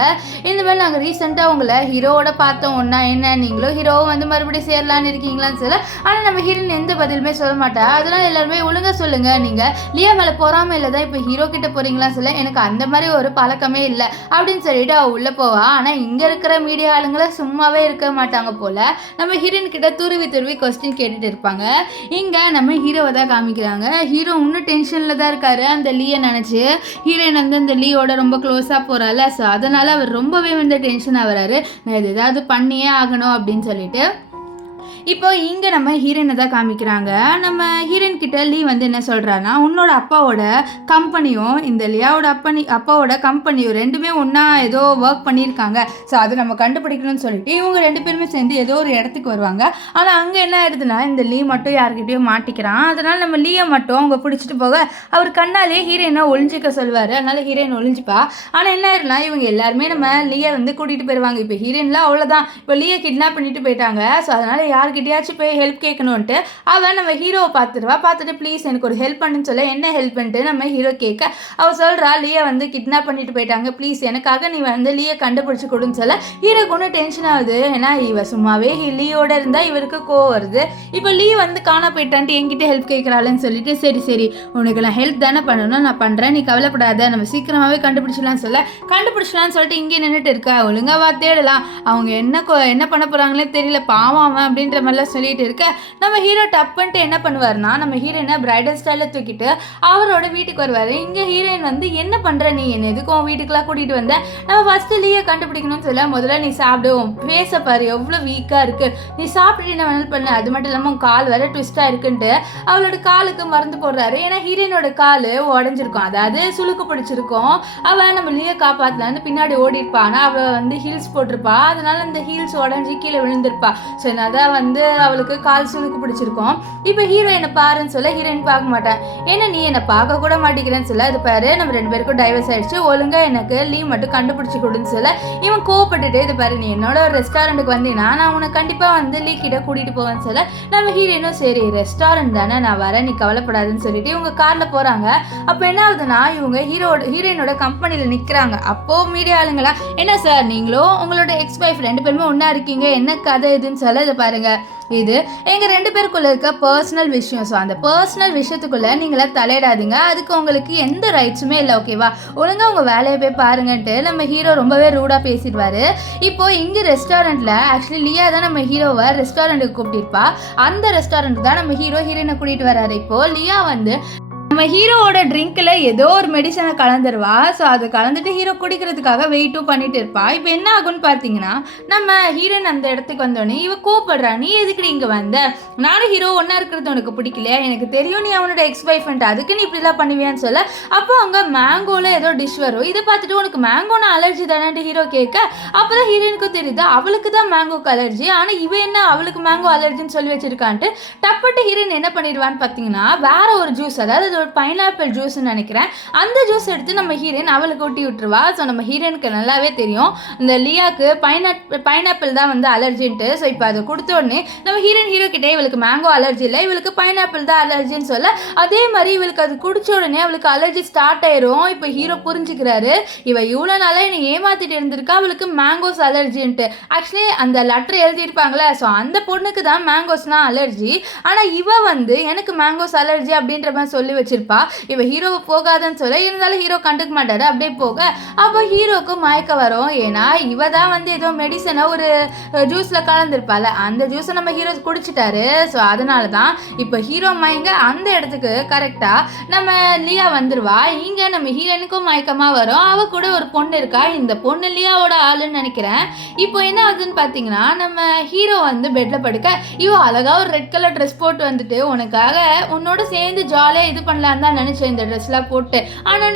இந்த மாதிரி நாங்கள் ரீசெண்டாக உங்களை ஹீரோவோட பார்த்தோம், ஒன்றா என்ன நீங்களும் ஹீரோவை வந்து மறுபடியும் சேரலான்னு இருக்கீங்களான்னு சொல்ல, ஆனால் நம்ம ஹீரோயின் எந்த பதிலுமே சொல்ல மாட்டா. அதனால் எல்லாருமே ஒழுங்காக சொல்லுங்கள், நீங்கள் லியா மேலே போகாமல் இல்லை தான் இப்போ ஹீரோ கிட்ட போகிறீங்களான்னு சொல்ல, எனக்கு அந்த மாதிரி ஒரு பழக்கமே இல்லை அப்படின்னு சொல்லிட்டு அவள் உள்ளே போவா. ஆனால் இங்கே இருக்கிற மீடியா ஆளுங்களை சும்மாவே இருக்க மாட்டாங்க போல். நம்ம ஹீரோயின் கிட்ட துருவி கொஸ்டின் கேட்டுட்டு இருப்பாங்க. இங்கே நம்ம ஹீரோவை தான் காமிக்கிறாங்க. ஹீரோ இன்னும் டென்ஷனில் தான் இருக்காரு. அந்த லீயை நினச்சி ஹீரோயின் வந்து அந்த லீயோட ரொம்ப க்ளோஸாக போகிறாள். ஸோ அதனால் அவர் ரொம்பவே வந்து டென்ஷன் ஆகிறாரு. நான் இது ஏதாவது பண்ணியே ஆகணும் அப்படின்னு சொல்லிட்டு. இப்போ இங்கே நம்ம ஹீரோயினை தான் காமிக்கிறாங்க. நம்ம ஹீரோயின் கிட்ட லீ வந்து என்ன சொல்கிறான்னா, உன்னோட அப்பாவோட கம்பெனியும் இந்த லியாவோட அப்பாவோட கம்பெனியும் ரெண்டுமே ஒன்றா ஏதோ ஒர்க் பண்ணியிருக்காங்க. ஸோ அது நம்ம கண்டுபிடிக்கணும்னு சொல்லிட்டு இவங்க ரெண்டு பேருமே சேர்ந்து ஏதோ ஒரு இடத்துக்கு வருவாங்க. ஆனால் அங்கே என்ன ஆயிடுதுன்னா, இந்த லீ மட்டும் யார்கிட்டயும் மாட்டிக்கிறான். அதனால் நம்ம லீயை மட்டும் அவங்க பிடிச்சிட்டு போக அவர் கண்ணாலே ஹீரோயினை ஒளிஞ்சிக்க சொல்லுவார். அதனால் ஹீரோயின் ஒளிஞ்சிப்பா. ஆனால் என்ன ஆயிடுனா, இவங்க எல்லாருமே நம்ம லீயை வந்து கூட்டிகிட்டு போயிடுவாங்க. இப்போ ஹீரோயின்லாம் அவ்வளோதான், இப்போ லீயை கிட்னாப் பண்ணிட்டு போயிட்டாங்க. ஸோ அதனால் யார்கிட்டயாச்சும் போய் ஹெல்ப் கேட்கணுன்ட்டு அவன் நம்ம ஹீரோவை பார்த்துட்டு ப்ளீஸ் எனக்கு ஒரு ஹெல்ப் பண்ணுன்னு சொல்ல, என்ன ஹெல்ப் பண்ணிட்டு நம்ம ஹீரோ கேட்க அவள் சொல்கிறா, லீயை வந்து கிட்னாப் பண்ணிட்டு போயிட்டாங்க, ப்ளீஸ் எனக்காக நீ வந்து லீயை கண்டுபிடிச்சி கொடுன்னு சொல்ல, ஹீரோக்கு ஒன்றும் டென்ஷன் ஆகுது. ஏன்னா இவ சும்மாவே லீயோட இருந்தால் இவருக்கு கோவம் வருது. இப்போ லீ வந்து காணா போயிட்டான்ட்டு என்கிட்ட ஹெல்ப் கேட்குறாள்னு சொல்லிட்டு, சரி உனக்கு நான் ஹெல்ப் தானே பண்ணணும், நான் பண்ணுறேன், நீ கவலைப்படாத, நம்ம சீக்கிரமாகவே கண்டுபிடிச்சலான்னு சொல்லிட்டு இங்கே நின்றுட்டு இருக்கா. ஒழுங்காவா தேடலாம், அவங்க என்ன பண்ண போகிறாங்களே தெரியல, பாவம் அவன் அப்படின்ற மாதிரிலாம் சொல்லிட்டு இருக்க, நம்ம ஹீரோ டப்புன்ட்டு என்ன பண்ணுவார்னா, நம்ம ஹீரோயினை பிரைடல் ஸ்டைலில் தூக்கிட்டு அவரோட வீட்டுக்கு வருவார். இங்கே ஹீரோயின் வந்து என்ன பண்ணுற, நீ என்ன எதுக்கும் வீட்டுக்கெலாம் கூட்டிகிட்டு வந்த, நம்ம ஃபஸ்ட்டு லீயை கண்டுபிடிக்கணும்னு சொல்ல, முதல்ல நீ சாப்பிடுவோம், பேச பாரு எவ்வளோ வீக்காக இருக்குது, நீ சாப்பிட்டு என்ன வேணாலும் பண்ணு, அது மட்டும் இல்லாமல் உன் கால் வேறு ட்விஸ்ட்டாக இருக்குன்ட்டு அவளோட காலுக்கு மருந்து போடுறாரு. ஏன்னா ஹீரோயினோட கால் உடஞ்சிருக்கும், அதாவது சுளுக்கு பிடிச்சிருக்கும். அவள் நம்ம லீயை காப்பாற்றலான்னு பின்னாடி ஓடிருப்பான். அவள் வந்து ஹீல்ஸ் போட்டிருப்பா, அதனால அந்த ஹீல்ஸ் உடஞ்சி கீழே விழுந்திருப்பா. ஸோ அதான் வந்து அவளுக்கு கால் சுளுக்கு பிடிச்சிருக்கும். இப்போ ஹீரோ என்னை பாருன்னு சொல்ல, ஹீரோயின் பார்க்க மாட்டேன். ஏன்னா நீ என்னை பார்க்க கூட மாட்டேங்கிறேன்னு சொல்ல, அது பாரு நம்ம ரெண்டு பேருக்கும் டைவர்ஸ் ஆயிடுச்சு, ஒழுங்காக எனக்கு லீவ் மட்டும் கண்டுபிடிச்சி கொடுன்னு சொல்ல, இவன் கோவப்பட்டுட்டு, இது பாரு நீ என்னோட ஒரு ரெஸ்டாரண்ட்டுக்கு வந்தீங்கன்னா நான் உனக்கு கண்டிப்பாக வந்து லீ கிட்ட கூட்டிகிட்டு போவேன்னு சொல்ல, நம்ம ஹீரோயினும் சரி ரெஸ்டாரண்ட் தானே நான் வரேன், நீ கவலைப்படாதுன்னு சொல்லிட்டு இவங்க காரில் போகிறாங்க. அப்போ என்ன ஆகுதுன்னா, இவங்க ஹீரோயினோட கம்பெனியில் நிற்கிறாங்க. அப்போது மீடியா ஆளுங்களா, என்ன சார் நீங்களும் உங்களோட எக்ஸ் ஒய்ஃப் ரெண்டு பேருமே ஒன்றா இருக்கீங்க, என்ன கதை இதுன்னு சொல்ல, இதை பாருங்க இது எங்கள் ரெண்டு பேருக்குள்ளே இருக்க பர்சனல் விஷயம். ஸோ அந்த பர்சனல் விஷயத்துக்குள்ளே நீங்களே தலையிடாதீங்க, அதுக்கு உங்களுக்கு எந்த ரைட்ஸுமே இல்லை, ஓகேவா, ஒழுங்காக உங்கள் வேலையை போய் பாருங்கன்ட்டு நம்ம ஹீரோ ரொம்பவே ரூடாக பேசிடுவார். இப்போது இங்கே ரெஸ்டாரண்ட்டில் ஆக்சுவலி லியா தான் நம்ம ஹீரோவை ரெஸ்டாரண்ட்டுக்கு கூப்பிட்டிருப்பா. அந்த ரெஸ்டாரண்ட்டுக்கு தான் நம்ம ஹீரோயினை கூட்டிகிட்டு வர்றாரு. இப்போது லியா வந்து நம்ம ஹீரோவோட ட்ரிங்க்கில் ஏதோ ஒரு மெடிசனை கலந்துருவா. ஸோ அதை கலந்துட்டு ஹீரோ குடிக்கிறதுக்காக வெயிட்டும் பண்ணிட்டு இருப்பா. இப்போ என்ன ஆகும்னு பார்த்தீங்கன்னா, நம்ம ஹீரோயின் அந்த இடத்துக்கு வந்தோடனே இவ கோவப்படுறா, நீ எதுக்கு இங்கே வந்த, நானும் ஹீரோ ஒன்றா இருக்கிறது உனக்கு பிடிக்கலையா, எனக்கு தெரியும் நீ அவனோட எக்ஸ் ஒய்ஃப்ன்ட்டு, அதுக்கு நீ இப்படிலாம் பண்ணுவியான்னு சொல்ல, அப்போ அங்கே மேங்கோவில் ஏதோ டிஷ் வரும். இதை பார்த்துட்டு உனக்கு மேங்கோன்னு அலர்ஜி தானேன்ட்டு ஹீரோ கேட்க, அப்போ தான் ஹீரோயினுக்கும் தெரியுது அவளுக்கு தான் மேங்கோக்கு அலர்ஜி, ஆனால் இவ என்ன அவளுக்கு மேங்கோ அலர்ஜின்னு சொல்லி வச்சிருக்கான்ட்டு டப்பட்டு ஹீரோயின் என்ன பண்ணிடுவான்னு பார்த்தீங்கன்னா, வேற ஒரு ஜூஸ், அதாவது ஒரு பைனாப்பிள் ஜூஸ்ன்னு நினைக்கிறேன், அந்த ஜூஸ் எடுத்து நம்ம ஹீரோயின் அவளுக்கு ஊட்டி விட்டுருவா. ஸோ நம்ம ஹீரோயினுக்கு நல்லாவே தெரியும் இந்த லியாவுக்கு பைனாப்பிள் தான் வந்து அலர்ஜின்ட்டு. ஸோ இப்போ அதை கொடுத்த உடனே நம்ம ஹீரோ கிட்டே இவளுக்கு மேங்கோ அலர்ஜி இல்லை, இவளுக்கு பைனாப்பிள் தான் அலர்ஜின்னு சொல்ல, அதே மாதிரி இவளுக்கு அது குடிச்ச உடனே அவளுக்கு அலர்ஜி ஸ்டார்ட் ஆயிரும். இப்போ ஹீரோ புரிஞ்சுக்கிறாரு, இவ இவ்வளோ நாளாக என்னை ஏமாத்திட்டு இருந்திருக்கா, அவளுக்கு மேங்கோஸ் அலர்ஜின்ட்டு. ஆக்சுவலி அந்த லெட்டர் எழுதியிருப்பாங்களே, ஸோ அந்த பொண்ணுக்கு தான் மேங்கோஸ்னால் அலர்ஜி, ஆனால் இவ வந்து எனக்கு மேங்கோஸ் அலர்ஜி அப்படின்ற மாதிரி சொல்லி வச்சிருப்பா. இவ ஹீரோவை போகாதன்னு சொல்ல, இருந்தாலும் ஹீரோ கண்டுக்க மாட்டாரு, அப்படியே போக அப்போ ஹீரோக்கு மயக்க வரும். ஏன்னா இவ தான் வந்து ஏதோ மெடிசனை ஒரு ஜூஸில் கலந்துருப்பாள், அந்த ஜூஸை நம்ம ஹீரோ குடிச்சிட்டாரு. ஸோ அதனால தான் இப்போ ஹீரோ மயங்க அந்த இடத்துக்கு கரெக்டாக நம்ம லியா வந்துடுவா. இங்கே நம்ம ஹீரோனுக்கும் மயக்கமாக வரும். அவ கூட ஒரு பொண்ணு இருக்கா, இந்த பொண்ணு லியாவோட ஆளுன்னு நினைக்கிறேன். இப்போ என்ன ஆகுதுன்னு பார்த்தீங்கன்னா, நம்ம ஹீரோ வந்து பெட்டில் படுக்க, இவ அழகாக ஒரு ரெட் கலர் ட்ரெஸ் போட்டு வந்துட்டு உனக்காக உன்னோட சேர்ந்து ஜாலியாக இது பண்ண பண்ணலான்னு தான் நினச்சேன் இந்த ட்ரெஸ்லாம் போட்டு, ஆனால்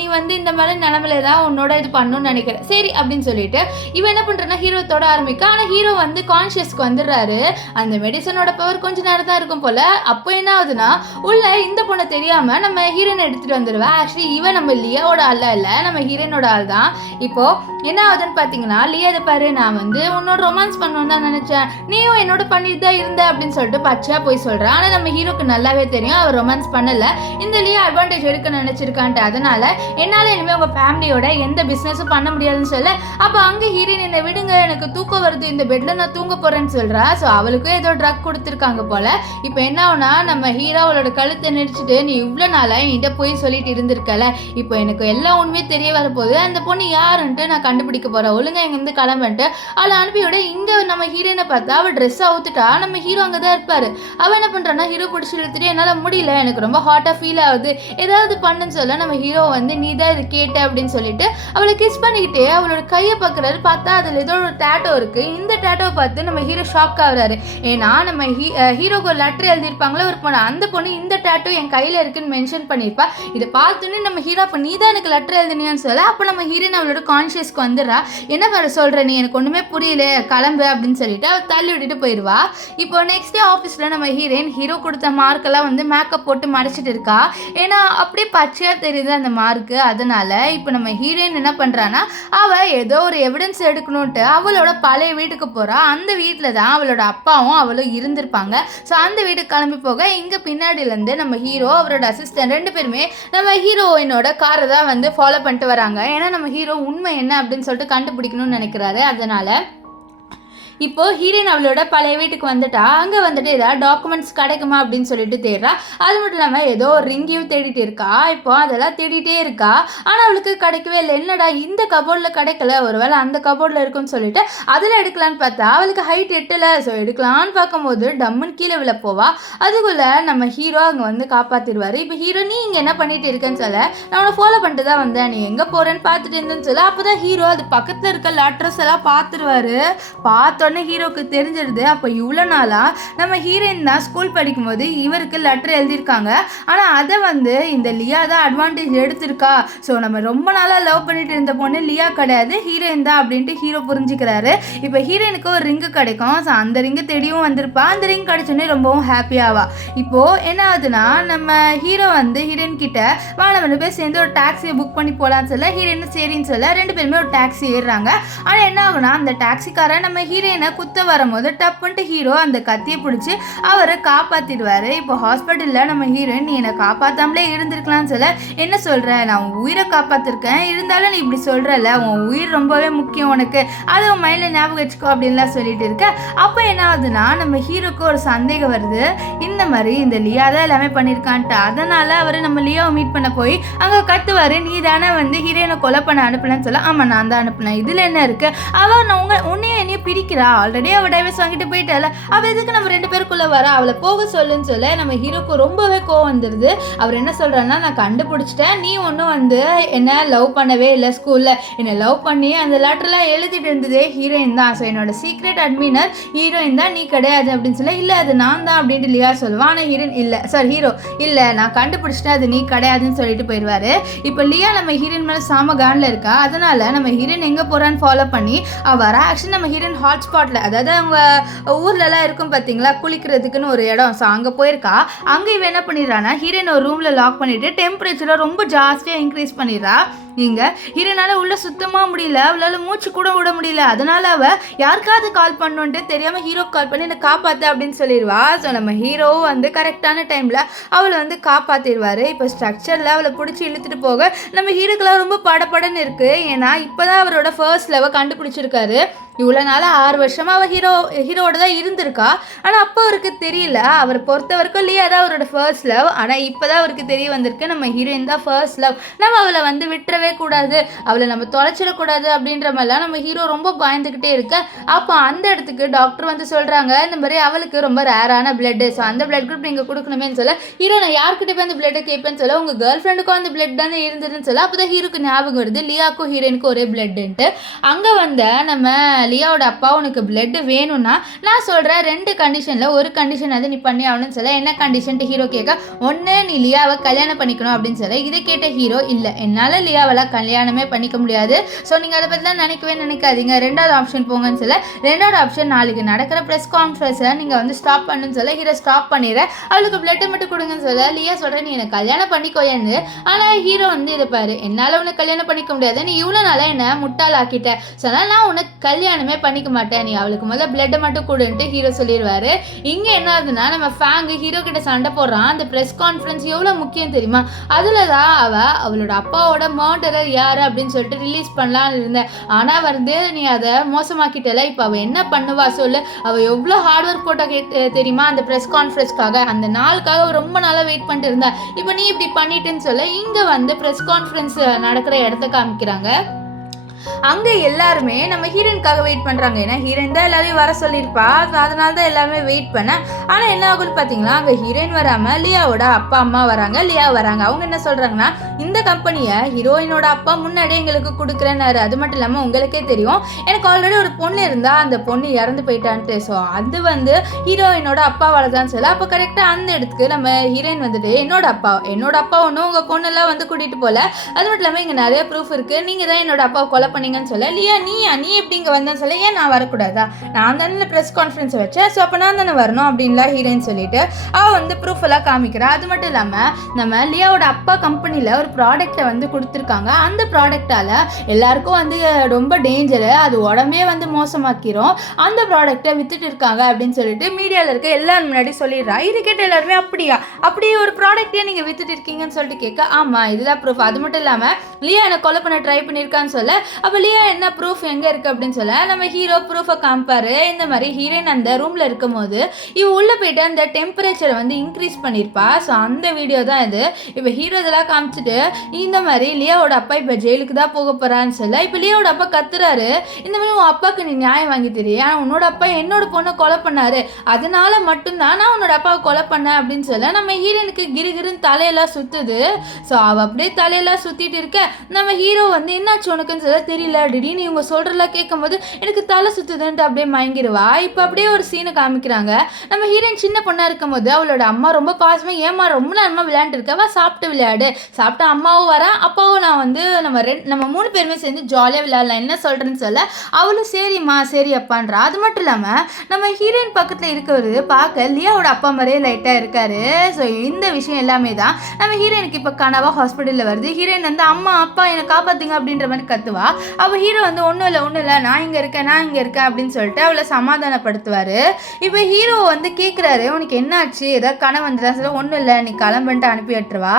நீ வந்து இந்த மாதிரி நிலமையில தான் உன்னோட இது பண்ணணும்னு நினைக்கிறேன், சரி அப்படின்னு சொல்லிட்டு இவன் என்ன பண்ணுறேன்னா ஹீரோ தொட ஆரம்பிக்க. ஆனால் ஹீரோ வந்து கான்ஷியஸ்க்கு வந்துடுறாரு. அந்த மெடிசனோட பவர் கொஞ்சம் நேரம் தான் இருக்கும் போல். அப்போ என்ன ஆகுதுன்னா உள்ள இந்த பொண்ணை தெரியாமல் நம்ம ஹீரோனை எடுத்துகிட்டு வந்துடுவேன். ஆக்சுவலி இவன் நம்ம லியாவோட ஆள் இல்லை, நம்ம ஹீரோனோட ஆள் தான். இப்போது என்ன ஆகுதுன்னு பார்த்தீங்கன்னா லியா இதை பாரு, நான் வந்து உன்னோட ரொமான்ஸ் பண்ணணும்னு தான் நினச்சேன், நீயும் என்னோட பண்ணிட்டு தான் இருந்த அப்படின்னு சொல்லிட்டு பச்சையாக போய் சொல்கிறேன். ஆனால் நம்ம ஹீரோக்கு நல்லாவே தெரியும் அவர் ரொமான்ஸ் பண்ணலை, இந்த லியா அட்வான்டேஜ் எடுக்க நினச்சிருக்கான்ட்டு. அதனால் என்னால் இனிமேல் உங்கள் ஃபேமிலியோட எந்த பிஸ்னஸும் பண்ண முடியாதுன்னு சொல்ல, அப்போ அங்கே ஹீரோயின் என்னை விடுங்க, எனக்கு தூக்கம் வருது, இந்த பெட்டில் நான் தூங்க போகிறேன்னு சொல்கிறா. ஸோ அவளுக்கும் ஏதோ ட்ரக் கொடுத்துருக்காங்க போல். இப்போ என்ன ஆகுனா நம்ம ஹீரோ அவளோட கழுத்தை நெரிச்சிட்டு, நீ இவ்வளோ நாளாக என்கிட்ட போய் சொல்லிட்டு இருந்திருக்கல, இப்போ எனக்கு எல்லா உண்மையே தெரிய வரப்போகுது, அந்த பொண்ணு யாருன்ட்டு நான் கண்டுபிடிக்க போகிறேன், ஒழுங்காக இங்கேருந்து கிளம்பிட்டு அவளை அனுப்பியோட. இங்கே நம்ம ஹீரோயினை பார்த்தா அவள் ட்ரெஸ் அவுத்துட்டா, நம்ம ஹீரோ அங்கே தான் இருப்பார். அவள் என்ன பண்ணுறான்னா ஹீரோ பிடிச்சி இழுத்துட்டு, என்னால் முடியல, எனக்கு ரொம்ப ஹாட்டாக ஃபீல் ஆகுது, ஏதாவது பண்ணுன்னு சொல்ல நம்ம ஹீரோ வந்து நீ தான் இது கேட்ட அப்படின்னு சொல்லிட்டு அவளை கிஸ் பண்ணிக்கிட்டே அவளோட கையை பார்க்குறாரு. பார்த்தா அதில் ஏதோ ஒரு டேட்டோ இருக்குது. இந்த டேட்டோவை பார்த்து நம்ம ஹீரோ ஷாக் ஆகுறாரு. ஏன்னா நம்ம ஹீரோக்கு ஒரு லெட்டர் எழுதியிருப்பாங்களே ஒரு பொண்ணு, அந்த பொண்ணு இந்த டேட்டோ என் கையில் இருக்குன்னு மென்ஷன் பண்ணியிருப்பா. இதை பார்த்துன்னு நம்ம ஹீரோ அப்போ நீ தான் எனக்கு லெட்டர் எழுதினியான்னு சொல்ல, அப்போ நம்ம ஹீரோயின் அவளோட கான்ஷியஸ்க்கு வந்துடுறா. என்ன பண்ண சொல்கிற நீ, எனக்கு ஒன்றுமே புரியல, கிளம்பு அப்படின்னு சொல்லிட்டு அவள் தள்ளி விட்டுட்டு போயிடுவா. இப்போ நெக்ஸ்ட் டே ஆஃபீஸில் நம்ம ஹீரோ கொடுத்த மார்க்கெல்லாம் வந்து மேக்கப் போட்டு மறைச்சிட்டு இருக்கா. ஏன்னா அப்படியே பச்சையாக தெரியுது அந்த மார்க்கு. அதனால் இப்போ நம்ம ஹீரோயின் என்ன பண்ணுறான்னா அவள் ஏதோ ஒரு எவிடன்ஸ் எடுக்கணுன்ட்டு அவளோட பழைய வீட்டுக்கு போகிறா. அந்த வீட்டில் தான் அவளோட அப்பாவும் அவளும் இருந்திருப்பாங்க. ஸோ அந்த வீட்டுக்கு கிளம்பி போக இங்கே பின்னாடியிலேருந்து நம்ம ஹீரோ அவரோட அசிஸ்டன்ட் ரெண்டு பேருமே நம்ம ஹீரோயினோட காரை தான் வந்து ஃபாலோ பண்ணிட்டு வராங்க. ஏன்னா நம்ம ஹீரோ உண்மை என்ன அப்படின்னு சொல்லிட்டு கண்டுபிடிக்கணும்னு நினைக்கிறாரு. அதனால் இப்போது ஹீரோயின் அவளோட பழைய வீட்டுக்கு வந்துட்டா. அங்கே வந்துட்டு ஏதாவது டாக்குமெண்ட்ஸ் கிடைக்குமா அப்படின்னு சொல்லிட்டு தேடுறா. அது மட்டும் இல்லாமல் ஏதோ ஒரு ரிங்கையும் தேடிட்டு இருக்கா. இப்போ அதெல்லாம் தேடிட்டே இருக்கா. ஆனால் அவளுக்கு கிடைக்கவே இல்லை. என்னடா இந்த கபோர்டில் கிடைக்கல, ஒருவேளை அந்த கபோர்டில் இருக்குன்னு சொல்லிட்டு அதில் எடுக்கலான்னு பார்த்தா அவளுக்கு ஹைட் எட்டலை. ஸோ எடுக்கலான்னு பார்க்கும்போது டம்முன்னு கீழே விழ போவா. அதுக்குள்ளே நம்ம ஹீரோ அங்கே வந்து காப்பாற்றிடுவார். இப்போ ஹீரோ நீ இங்கே என்ன பண்ணிட்டு இருக்கேன்னு சொல்ல, நான் உன்னை ஃபாலோ பண்ணிட்டு தான் வந்தேன், நீ எங்கே போகிறேன்னு பார்த்துட்டு இருந்தேன்னு சொல்ல. அப்போ தான் ஹீரோ அது பக்கத்தில் இருக்க லெட்டர்ஸ் எல்லாம் பார்த்துருவாரு. பார்த்தோன்னே ஹீரோக்கு தெரிஞ்சிருது. அப்போ இவ்வளோ நாளாக நம்ம ஹீரோயின் தான் ஸ்கூல் படிக்கும்போது இவருக்கு லெட்டர் எழுதியிருக்காங்க. ஆனால் அதை வந்து இந்த லியா தான் அட்வான்டேஜ் எடுத்திருக்கா. ஸோ நம்ம ரொம்ப நாளாக லவ் பண்ணிட்டு இருந்த பொண்ணு லியா கிடையாது, ஹீரோயின் தான் அப்படின்ட்டு ஹீரோ புரிஞ்சுக்கிறாரு. இப்போ ஹீரோயினுக்கு ஒரு ரிங்கு கிடைக்கும். ஸோ அந்த ரிங்கு தேடியும் வந்திருப்பா. அந்த ரிங் கிடைச்சோன்னே ரொம்பவும் ஹாப்பியாவா. இப்போது என்ன ஆகுதுன்னா நம்ம ஹீரோ வந்து ஹீரோயின் கிட்ட வா நம்ம ரெண்டு பேர் சேர்ந்து ஒரு டாக்ஸியை புக் பண்ணி போகலான்னு சொல்ல, ஹீரோயின் சரின்னு சொல்ல ரெண்டு பேருமே ஒரு டாக்ஸி ஏறுறாங்க. ஆனால் என்ன ஆகுனா அந்த டாக்ஸிக்காரன் நம்ம ஹீரோயின் குத்த வரும்போது டப்புன்ட்டு ஹீரோ அந்த கத்தியை பிடிச்சி அவரை காப்பாற்றிடுவார். இப்போ ஹாஸ்பிட்டலில் நம்ம ஹீரோயின் நீ என்னை காப்பாற்றாமலே இருந்திருக்கலாம்னு சொல்ல, என்ன சொல்கிற, நான் உன் உயிரை காப்பாற்றிருக்கேன், இருந்தாலும் நீ இப்படி சொல்கிறல்ல, உன் உயிர் ரொம்பவே முக்கியம் உனக்கு, அதை உன் மைண்டில் ஞாபகம் வச்சுக்கோ அப்படின்லாம் சொல்லிட்டு இருக்க. அப்போ என்ன ஆகுதுன்னா நம்ம ஹீரோக்கு ஒரு சந்தேகம் வருது, இந்த மாதிரி இந்த லியா தான் எல்லாமே பண்ணியிருக்கான்ட்டு. அதனால் அவர் நம்ம லியாவை மீட் பண்ண போய் அங்கே கத்துவார், நீ தானே வந்து ஹீரோயினை கொலை பண்ண அனுப்புனேன்னு சொல்ல, ஆமாம் நான் தான் அனுப்புனேன், இதில் என்ன இருக்குது, அவள் நான் உன்னையும் என்னையும் பிரிக்கிறா, ஆல்ரெடி அவள் டைவர்ஸ் வாங்கிட்டு போயிட்டால, அவள் எதுக்கு நம்ம ரெண்டு பேருக்குள்ளே வர, அவளை போக சொல்லுன்னு சொல்ல நம்ம ஹீரோக்கு ரொம்பவே கோவம் வந்துடுது. அவர் என்ன சொல்கிறான்னா நான் கண்டுபிடிச்சிட்டேன், நீ ஒன்றும் வந்து என்ன லவ் பண்ணவே இல்லை, ஸ்கூலில் என்னை லவ் பண்ணி அந்த லெட்டர்லாம் எழுதிட்டு இருந்ததே ஹீரோயின் தான், ஸோ என்னோட சீக்ரெட் அட்மினர் ஹீரோயின் தான், நீ கிடையாது அப்படின்னு சொல்ல, இல்லை அது நான் தான் அப்படின்ட்டு லியா சொல்லுவான். ஆனால் ஹீரோயின் இல்லை, சார் ஹீரோ இல்லை நான் கண்டுபிடிச்சிட்டேன் அது நீ கிடையாதுன்னு சொல்லிட்டு போயிடுவார். இப்போ லியா நம்ம ஹீரோயின் மேலே சாம கானில் இருக்கா. அதனால் நம்ம ஹீரோயின் எங்கே போகிறான்னு ஃபாலோ பண்ணி வர. ஆக்சுவலி நம்ம ஹீரோயின் ஹாட்ஸ்பாட்டில், அதாவது அவங்க ஊர்லலாம் இருக்கும் பார்த்தீங்களா குளிக்கிறதுக்குன்னு ஒரு இடம், ஸோ அங்கே போயிருக்கா. அங்கே இவன் என்ன பண்ணிடுறான்னா ஹீரோயின் ஒரு ரூமில் லாக் பண்ணிவிட்டு டெம்பரேச்சரை ரொம்ப ஜாஸ்தியாக இன்க்ரீஸ் பண்ணிடுறா. இங்கே ஹீரோனால உள்ளே சுத்தமாக முடியல, அவளால் மூச்சு கூட விட முடியல. அதனால் அவள் யாருக்காவது கால் பண்ணுன்ட்டு தெரியாமல் ஹீரோக்கு கால் பண்ணி என்னை காப்பாற்று அப்படின்னு சொல்லிடுவா. ஸோ நம்ம ஹீரோவும் வந்து கரெக்டான டைமில் அவளை வந்து காப்பாற்றிடுவார். இப்போ ஸ்ட்ரக்சரில் அவளை பிடிச்சி இழுத்துட்டு போக நம்ம ஹீரோக்கெல்லாம் ரொம்ப படப்படன்னு இருக்குது. ஏன்னா இப்போ தான் அவரோட ஃபர்ஸ்ட் லவ்வை கண்டுபிடிச்சிருக்காரு. இவ்வளோ நாளாக 6 வருஷமாக அவள் ஹீரோவோட தான் இருந்திருக்கா. ஆனால் அப்போ அவருக்கு தெரியல, அவரை பொறுத்த வரைக்கும் லியா தான் அவரோட ஃபர்ஸ்ட் லவ். ஆனால் இப்போ தான் அவருக்கு தெரிய வந்திருக்கு நம்ம ஹீரோயின் தான் ஃபர்ஸ்ட் லவ், நம்ம அவளை வந்து விட்டுறவே கூடாது, அவளை நம்ம தொலைச்சிடக்கூடாது அப்படின்ற மாதிரிலாம் நம்ம ஹீரோ ரொம்ப பயந்துக்கிட்டே இருக்க. அப்போ அந்த இடத்துக்கு டாக்டர் வந்து சொல்கிறாங்க இந்த மாதிரி அவளுக்கு ரொம்ப ரேரான பிளட்டு, ஸோ அந்த பிளட் குரூப் நீங்கள் கொடுக்கணுமேன்னு சொல்ல, ஹீரோ நான் யார்கிட்ட போய் அந்த பிளட்டை கேட்பேன்னு சொல்ல, உங்கள் கேர்ள் ஃப்ரெண்டுக்கும் அந்த பிளட் தானே இருந்ததுன்னு சொல்ல. அப்போ தான் ஹீரோக்கு ஞாபகம் வருது லியாக்கும் ஹீரோயினுக்கும் ஒரே பிளட்டுன்ட்டு. அங்கே வந்த நம்ம லியாவோட அப்பா உனக்கு பிளட் வேணும்னா நான் சொல்கிறேன் 2 கண்டிஷனில் ஒரு கண்டிஷன் அது நீ பண்ணி ஆகணும்னு சொல்ல. என்ன கண்டிஷன்ட்டு ஹீரோ கேட்க, ஒன்று நீ லியாவை கல்யாணம் பண்ணிக்கணும் அப்படின்னு சொல்ல. இதை கேட்ட ஹீரோ, இல்லை என்னால் லியாவெல்லாம் கல்யாணமே பண்ணிக்க முடியாது, ஸோ நீங்கள் அதை பற்றிலாம் நினைக்காதீங்க, 2வது ஆப்ஷன் போங்கன்னு சொல்ல. 2வது ஆப்ஷன் நாளைக்கு நடக்கிற ப்ரெஸ் கான்ஃபரன்ஸை நீங்கள் வந்து ஸ்டாப் பண்ணுன்னு சொல்ல. ஹீரோ ஸ்டாப் பண்ணிடுற, அவளுக்கு பிளட்டை மட்டும் கொடுங்கன்னு சொல்ல. லியா சொல்கிறேன் நீ எனக்கு கல்யாணம் பண்ணிக்கோயன்னு. ஆனால் ஹீரோ வந்து இருப்பார், என்னால் உனக்கு கல்யாணம் பண்ணிக்க முடியாது, நீ இவ்வளோ நாளாக என்ன முட்டாள் ஆக்கிட்ட, சொன்னால் நான் உனக்கு கல்யாணமே பண்ணிக்க மாட்டேன், நீ அவளுக்கு முதல்ல பிளட்டை மட்டும் கொடுன்ட்டு ஹீரோ சொல்லிடுவார். இங்கே என்ன ஆகுதுன்னா நம்ம ஃபேங்கு ஹீரோ கிட்ட சண்டை போடுறான். அந்த ப்ரெஸ் கான்ஃபரன்ஸ் எவ்வளோ முக்கியம் தெரியுமா, அதில் தான் அவளோட அப்பாவோட மர்டரர் யார் அப்படின்னு சொல்லிட்டு ரிலீஸ் பண்ணலான்னு இருந்தேன், ஆனால் வந்து நீ அதை மோசமாக்கிட்டல, இப்போ அவள் என்ன பண்ணுவா சொல்லு, அவள் எவ்வளோ ஹார்ட் ஒர்க் போட்டால் தெரியுமா அந்த ப்ரெஸ் கான்ஃபரன்ஸ்க்காக, அந்த நாளுக்காக ரொம்ப நாளாக வெயிட் பண்ணிட்டு இருந்தா, இப்போ நீ இப்படி பண்ணிட்டுன்னு சொல்ல. இங்கே வந்து ப்ரெஸ் கான்ஃபரன்ஸ் நடக்கிற இடத்த காமிக்கிறாங்க. அங்கே எல்லாருமே நம்ம ஹீரோயினுக்காக வெயிட் பண்ணுறாங்க, ஏன்னா ஹீரோயின் தான் எல்லாரையும் வர சொல்லியிருப்பா, அதனால தான் எல்லாருமே வெயிட் பண்ண. ஆனால் என்ன ஆகுன்னு பார்த்தீங்களா, அங்கே ஹீரோயின் வராமல் லியாவோட அப்பா அம்மா வராங்க, லியா வராங்க. அவங்க என்ன சொல்கிறாங்கன்னா, இந்த கம்பெனியை ஹீரோயினோட அப்பா முன்னாடியே எங்களுக்கு கொடுக்குறேன்னாரு, அது மட்டும் இல்லாமல் உங்களுக்கே தெரியும் எனக்கு ஆல்ரெடி ஒரு பொண்ணு இருந்தா அந்த பொண்ணு இறந்து போயிட்டான்ட்டு, ஸோ அது வந்து ஹீரோயினோட அப்பாவால் தான் சொல்ல. அப்போ கரெக்டாக அந்த இடத்துக்கு நம்ம ஹீரோயின் வந்துட்டு என்னோட அப்பா ஒன்றும் உங்கள் பொண்ணெல்லாம் வந்து கூட்டிகிட்டு போகல, அது மட்டும் இல்லாமல் இங்கே நிறைய ப்ரூஃப் இருக்குது, நீங்கள் தான் என்னோட அப்பாவை கொலை பண்ணீங்கன்னு சொல்ல. லியா நீ எப்படி இங்கே வந்தேன்னு சொல்ல. ஏன் நான் வரக்கூடாதா, நான் தானே ப்ரெஸ் கான்ஃபரன்ஸ் வச்சேன், ஸோ அப்போ நான் தானே வரணும் அப்படின்லாம் ஹீரோயின் சொல்லிட்டு அவள் வந்து ப்ரூஃப் எல்லாம் காமிக்கிறா. அது மட்டும் இல்லாமல் நம்ம லியாவோட அப்பா கம்பெனியில் ஒரு ப்ராடக்டை வந்து கொடுத்துருக்காங்க, அந்த ப்ராடக்டால் எல்லாருக்கும் வந்து ரொம்ப டேஞ்சரு, அது உடம்பே வந்து மோசமாக்கிரும், அந்த ப்ராடக்டை வித்துட்டு இருக்காங்க அப்படின்னு சொல்லிட்டு மீடியாவில் இருக்க எல்லாரும் முன்னாடி சொல்லிடுறா. இது கேட்ட எல்லாருமே அப்படியே ஒரு ப்ராடக்டே நீங்கள் வித்துட்டு இருக்கீங்கன்னு சொல்லிட்டு கேட்க, ஆமாம் இதுதான் ப்ரூஃப், அது மட்டும் இல்லாமல் லியா என்னை கொலை பண்ண ட்ரை பண்ணியிருக்கான்னு சொல்ல. அப்போ லியா என்ன ப்ரூஃப் எங்கே இருக்குது அப்படின்னு சொல்ல நம்ம ஹீரோ ப்ரூஃபை காமிப்பார். இந்த மாதிரி ஹீரோயின் அந்த ரூமில் இருக்கும் போது இவ உள்ளே போயிட்டு அந்த டெம்பரேச்சரை வந்து இன்க்ரீஸ் பண்ணியிருப்பா, ஸோ அந்த வீடியோ தான் இது. இப்போ ஹீரோ இதெல்லாம் காமிச்சிட்டு இந்த மாதிரி லியாவோட அப்பா இப்போ ஜெயிலுக்கு தான் போக போகிறான்னு சொல்ல. இப்போ லியாவோட அப்பா கத்துறாரு, இந்த மாதிரி உன் அப்பாவுக்கு நீ நியாயம் வாங்கி தெரியா, உன்னோட அப்பா என்னோட பொண்ணை கொலை பண்ணாரு, அதனால மட்டும்தான் நான் உன்னோட அப்பாவை கொலை பண்ணேன் அப்படின்னு சொல்ல. நம்ம ஹீரோனுக்கு கிருகிருன்னு தலையெல்லாம் சுற்றுது, ஸோ அவள் அப்படியே தலையெல்லாம் சுற்றிட்டு இருக்க நம்ம ஹீரோ வந்து என்னாச்சு உனக்குன்னு சொல்ல. தெரியல, திடீர்னு இவங்க சொல்கிறலாம் கேட்கும்போது எனக்கு தலை சுற்றுதுன்ட்டு அப்படியே மயங்கிடுவா. இப்போ அப்படியே ஒரு சீனை காமிக்கிறாங்க. நம்ம ஹீரோயின் சின்ன பொண்ணாக இருக்கும் போது அவளோட அம்மா ரொம்ப பாசமாக ஏமா ரொம்ப நேரமாக விளையாண்டுருக்கவா, சாப்பிட்டு விளையாடு, சாப்பிட்டா அம்மாவும் வரேன் அப்பாவும் நான் வந்து நம்ம 3 பேருமே சேர்ந்து ஜாலியாக விளையாடலாம் என்ன சொல்கிறேன்னு சொல்ல. அவளும் சரிம்மா சரி அப்பான்றா. அது மட்டும் இல்லாமல் நம்ம ஹீரோயின் பக்கத்தில் இருக்கிறது பார்க்க லியாவோட அப்பா மாதிரியே லைட்டாக இருக்காரு. ஸோ இந்த விஷயம் எல்லாமே தான் நம்ம ஹீரோயினுக்கு இப்போ கனவா ஹாஸ்பிட்டலில் வருது. ஹீரோயின் வந்து அம்மா அப்பா என்னை காப்பாற்றுங்க அப்படின்ற மாதிரி கத்துவா. அவள் ஹீரோ வந்து ஒன்றும் இல்லை நான் இங்கே இருக்கேன் அப்படின்னு சொல்லிட்டு அவளை சமாதானப்படுத்துவார். இப்போ ஹீரோ வந்து கேட்குறாரு, உனக்கு என்னாச்சு, ஏதாவது கனவு வந்துதான் சொல்ல. ஒன்றும் இல்லை நீ கிளம்புன்ட்டு அனுப்பி விட்டுருவா.